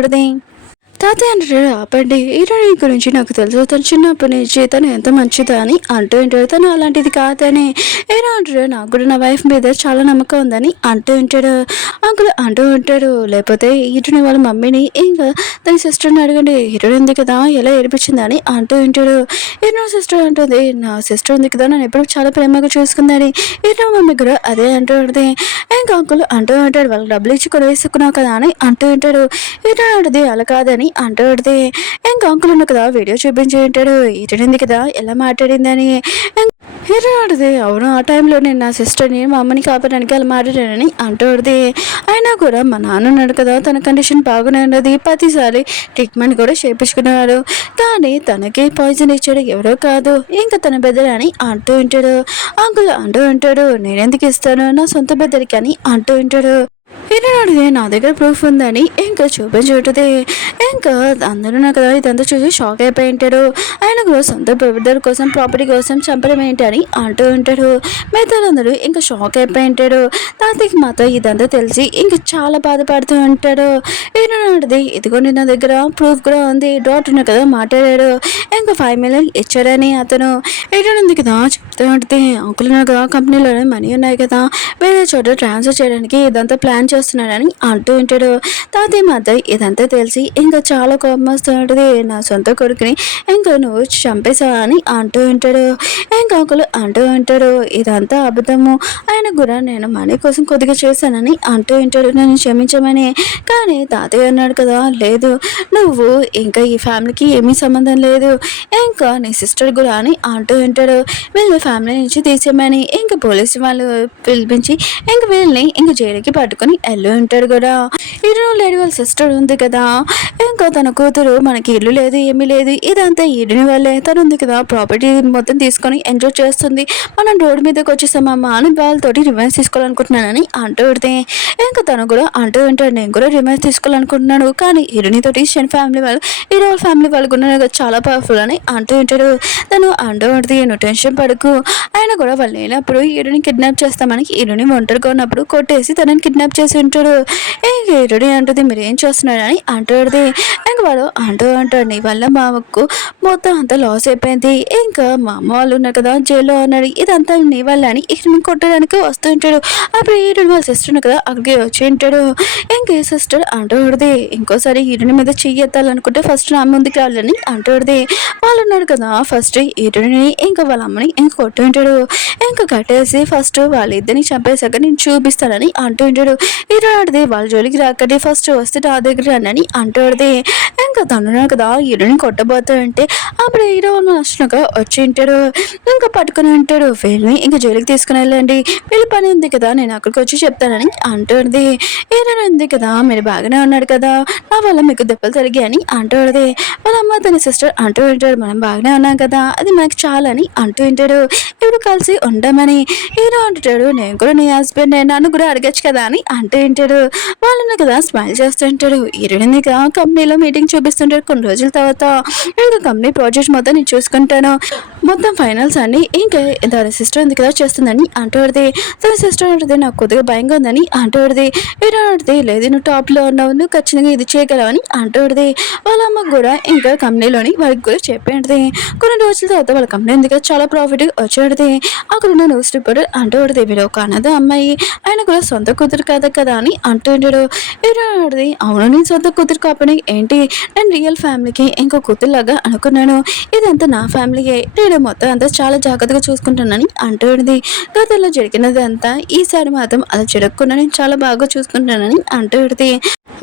తాతయ్య అంటాడు, ఆపండి, హీరోయిన్ గురించి నాకు తెలుసు, తను చిన్నప్పటి నుంచి తను ఎంత మంచిదా అని అంటూ ఉంటాడు. తను అలాంటిది కాదని హీరో అంటాడు, నాకు కూడా నా వైఫ్ మీద చాలా నమ్మకం ఉందని అంటూ ఉంటాడు. అంకుల్ అంటూ ఉంటాడు, లేకపోతే హీరోని వాళ్ళ మమ్మీని ఇంకా తన సిస్టర్ని అడగండి, హీరోయిన్ ఉంది కదా ఎలా ఏడిపించిందని అంటూ ఉంటాడు. హీరో సిస్టర్ అంటుంది, నా సిస్టర్ ఉంది కదా నన్ను ఎప్పుడు చాలా ప్రేమగా చూసుకుందని. హీరో మమ్మీ కూడా అదే అంటూ ఉంటుంది. ఇంకా అంకుల్ అంటూ ఉంటాడు, వాళ్ళకి డబ్బులు ఇచ్చి కొనేసుకున్నావు కదా అని అంటూ ఉంటాడు. హీరో అడిది అలా కాదని అంటూ ఉంటుంది. ఇంకా అంకుల్ ఉన్న కదా వీడియో చూపించి ఉంటాడు, హీరోయిన్ కదా ఎలా మాట్లాడిందని. హీరో అడిది, అవును ఆ టైంలో నేను నా సిస్టర్ని మా అమ్మని కాపాడడానికి అలా మాట్లాడానని అంటూ ఉంటుంది. అయినా కూడా మా నాన్న ఉన్నాడు కదా తన కండిషన్ బాగానే ఉన్నది, ప్రతిసారి ట్రీట్మెంట్ కూడా చేయించుకున్నాడు, కానీ తనకి పాయిజన్ ఇచ్చాడు ఎవరో కాదు ఇంకా తన బెదర్ అని అంటూ ఉంటాడు. అంకుల్ అంటూ ఉంటాడు, నేనెందుకు ఇస్తాను నా సొంత బెదరికి అని అంటూ ఉంటాడు. హీరో అడిగితే నా దగ్గర ప్రూఫ్ ఉందని ఇంకా చూపించుంటుంది. ఇంకా అందరూ నాకు కదా ఇదంతా చూసి షాక్ అయిపోయి ఉంటాడు. ఆయన కూడా సొంత బ్రదర్ కోసం ప్రాపర్టీ కోసం చంపడం ఏంటి అని అంటూ ఉంటాడు. మిగతాలందరూ ఇంకా షాక్ అయిపోయి ఉంటాడు. తాతయ్యకి మాత్రం ఇదంతా తెలిసి ఇంకా చాలా బాధపడుతూ ఉంటాడు. హీరో అడిగితే ఇదిగోండి నా దగ్గర ప్రూఫ్ కూడా ఉంది, డాక్టర్ కదా మాట్లాడాడు, ఇంకా 5 million ఇచ్చాడని అతను. హీరో ఉంది కదా చెప్తూ ఉంటుంది, అంకుల్ కదా కంపెనీలోనే మనీ ఉన్నాయి కదా వేరే చోట ట్రాన్స్ఫర్ చేయడానికి ఇదంతా ప్లాన్ చేస్తున్నాడని అంటూ ఉంటాడు. తాతయ్య మాత్రం ఇదంతా తెలిసి ఇంకా చాలా కోపం వస్తూ ఉంటుంది, నా సొంత కొడుకుని ఇంకా నువ్వు చంపేశావా అని అంటూ ఉంటాడు. ఇంకా అంకుల్ అంటూ ఉంటాడు, ఇదంతా అబద్ధము, ఆయన కూడా నేను మనీ కోసం కొద్దిగా చేశానని అంటూ ఉంటాడు, నన్ను క్షమించమని. కానీ తాతయ్య అన్నాడు కదా, లేదు నువ్వు ఇంకా ఈ ఫ్యామిలీకి ఏమీ సంబంధం లేదు, ఇంకా నీ సిస్టర్ కూడా అని అంటూ ఉంటాడు. వీళ్ళు ఫ్యామిలీ నుంచి తీసేయమని ఇంకా పోలీసు వాళ్ళు పిలిపించి ఇంక వీళ్ళని ఇంక జైలుకి పట్టుకొని వెళ్ళి ఉంటాడు కూడా. హీరో లేడీ వాళ్ళ సిస్టర్ ఉంది కదా, ఇంకా తన కూతురు మనకి ఇల్లు లేదు ఏమీ లేదు, ఇదంతా ఈడిని వల్లే, తను ఉంది కదా ప్రాపర్టీ మొత్తం తీసుకొని ఎంజాయ్ చేస్తుంది, మనం రోడ్డు మీదకి వచ్చేసామమ్మా అని వాళ్ళతోటి రివెంజ్ తీసుకోవాలనుకుంటున్నానని అంటూ పెడితే ఇంకా తను కూడా అంటూ ఉంటాడు, నేను కూడా రివెంజ్ తీసుకోవాలనుకుంటున్నాను, కానీ హీరోనితోటి షెన్ ఫ్యామిలీ వాళ్ళు హీరో వాళ్ళ ఫ్యామిలీ వాళ్ళు కూడా చాలా పవర్ఫుల్ అని అంటూ ఉంటాడు. తను అంటూ ఉంటుంది, నువ్వు టెన్షన్ పడకు, ఆయన కూడా వాళ్ళు లేనప్పుడు హీరోని కిడ్నాప్ చేస్తామని హీరోని ఒంటరిగా ఉన్నప్పుడు కొట్టేసి తనని కిడ్నాప్ చేసి ఉంటాడు. హీరోని అంటుంది, మీరు ఏం చేస్తున్నారని అంటుంది. ఇంక వాడు అంటూ అంటాడు, నీ వల్ల మా అమ్మకు మొత్తం అంతా లాస్ అయిపోయింది, ఇంకా మా అమ్మ వాళ్ళు ఉన్నారు కదా జైల్లో ఉన్నాడు, ఇదంతా నీ వల్ల అని హీరోని కొట్టడానికి వస్తూ ఉంటాడు. అప్పుడు హీరోని వాళ్ళ సిస్టర్ ఉంది కదా అక్కడికి వచ్చి ఉంటాడు. ఇంక సిస్టర్ అంటూ ఉంటుంది, ఇంకోసారి హీరోని మీద చెయ్యెత్తాలనుకుంటే ఫస్ట్ నా ముందుకు రావాలని అంటుంది. వాళ్ళు ఉన్నాడు కదా ఫస్ట్ హీరోని ఇంకా వాళ్ళ అమ్మని ఇంక కొట్టు ఉంటాడు. ఇంకా కట్టేసి ఫస్ట్ వాళ్ళిద్దరిని చంపేశాక నేను చూపిస్తానని అంటూ ఉంటాడు. హీరో ఆడిది, వాళ్ళ జోలికి రాకండి, ఫస్ట్ వస్తే నా దగ్గర అని అంటాడుది. ఇంకా తను కదా హీరోని కొట్టబోతూ ఉంటే అప్పుడు హీరో నచ్చినాక వచ్చి ఉంటాడు. ఇంకా పట్టుకుని ఉంటాడు, వీళ్ళని ఇంకా జైలుకి తీసుకుని వెళ్ళండి, వీళ్ళ పని ఉంది కదా నేను అక్కడికి వచ్చి చెప్తానని అంటుంది. హీరో ఉంది కదా మీరు బాగానే ఉన్నాడు కదా, నా వల్ల మీకు దెబ్బలు తరిగాయి అని అంటాడుది. వాళ్ళ అమ్మ తన సిస్టర్ అంటూ ఉంటాడు, మనం బాగానే ఉన్నాం కదా అది మనకి చాలని అంటూ ఉంటాడు. ఇప్పుడు కలిసి ఉండమని హీరో అంటాడు, నేను కూడా నీ హస్బెండ్ నన్ను కూడా అడగచ్చు కదా అని అంటూ ఉంటాడు. వాళ్ళని కదా స్మైల్ చేస్తుంటాడు. హీరోయిన్ కదా కంపెనీలో మీటింగ్ చూపిస్తుంటాడు. కొన్ని రోజుల తర్వాత ఇంకా కంపెనీ ప్రాజెక్ట్ మొత్తం నేను చూసుకుంటాను, మొత్తం ఫైనల్స్ అన్ని ఇంకా తన సిస్టర్ ఉంది కదా చేస్తుందని అంటాడుది. తన సిస్టర్ అంటుంది, నాకు కొద్దిగా భయంగా ఉందని అంటాడుది. హీరో అంటుంది, లేదు నువ్వు టాప్లో ఉన్నావు, నువ్వు ఖచ్చితంగా ఇది చేయగలవని అంటాడుది. వాళ్ళ అమ్మకు కూడా ఇంకా కంపెనీలోని వాళ్ళకి కూడా చెప్పేది. కొన్ని రోజుల తర్వాత వాళ్ళ కంపెనీ ఉంది కదా చాలా ప్రాఫిట్ వచ్చేది. అక్కడ ఉన్న న్యూస్ రిపోర్టర్ అంటాడుది, వీడు ఒక అనాథ అమ్మాయి, ఆయన కూడా సొంత కూతురు కదా అని అంటుంటాడు. హీరో అడిది, అవును నేను సొంత కూతురు కాపని ఏంటి, నేను రియల్ ఫ్యామిలీకి ఇంకో కూతురులాగా అనుకున్నాను, ఇదంతా నా ఫ్యామిలీయే, నేను మొత్తం అంతా చాలా జాగ్రత్తగా చూసుకుంటానని అంటుంది. గతంలో జరిగినది అంతా ఈసారి మాత్రం అలా జరగకుండా నేను చాలా బాగా చూసుకుంటానని అంటుంది.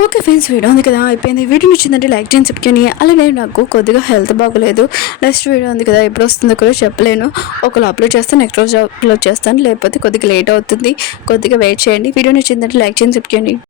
ఓకే ఫ్రెండ్స్, వీడియో ఉంది కదా అయిపోయింది. వీడియో నచ్చిందంటే లైక్ చేయండి, చెప్పుకొని అలాగే నాకు కొద్దిగా హెల్త్ బాగోలేదు, నెక్స్ట్ వీడియో ఉంది కదా ఎప్పుడు వస్తుందో కూడా చెప్పలేను, ఒకరు అప్లోడ్ చేస్తాను నెక్స్ట్ రోజు అప్లోడ్ చేస్తాను, లేకపోతే కొద్దిగా లేట్ అవుతుంది, కొద్దిగా వెయిట్ చేయండి. వీడియో నచ్చిందంటే లైక్ చేయండి, చెప్పుకొని.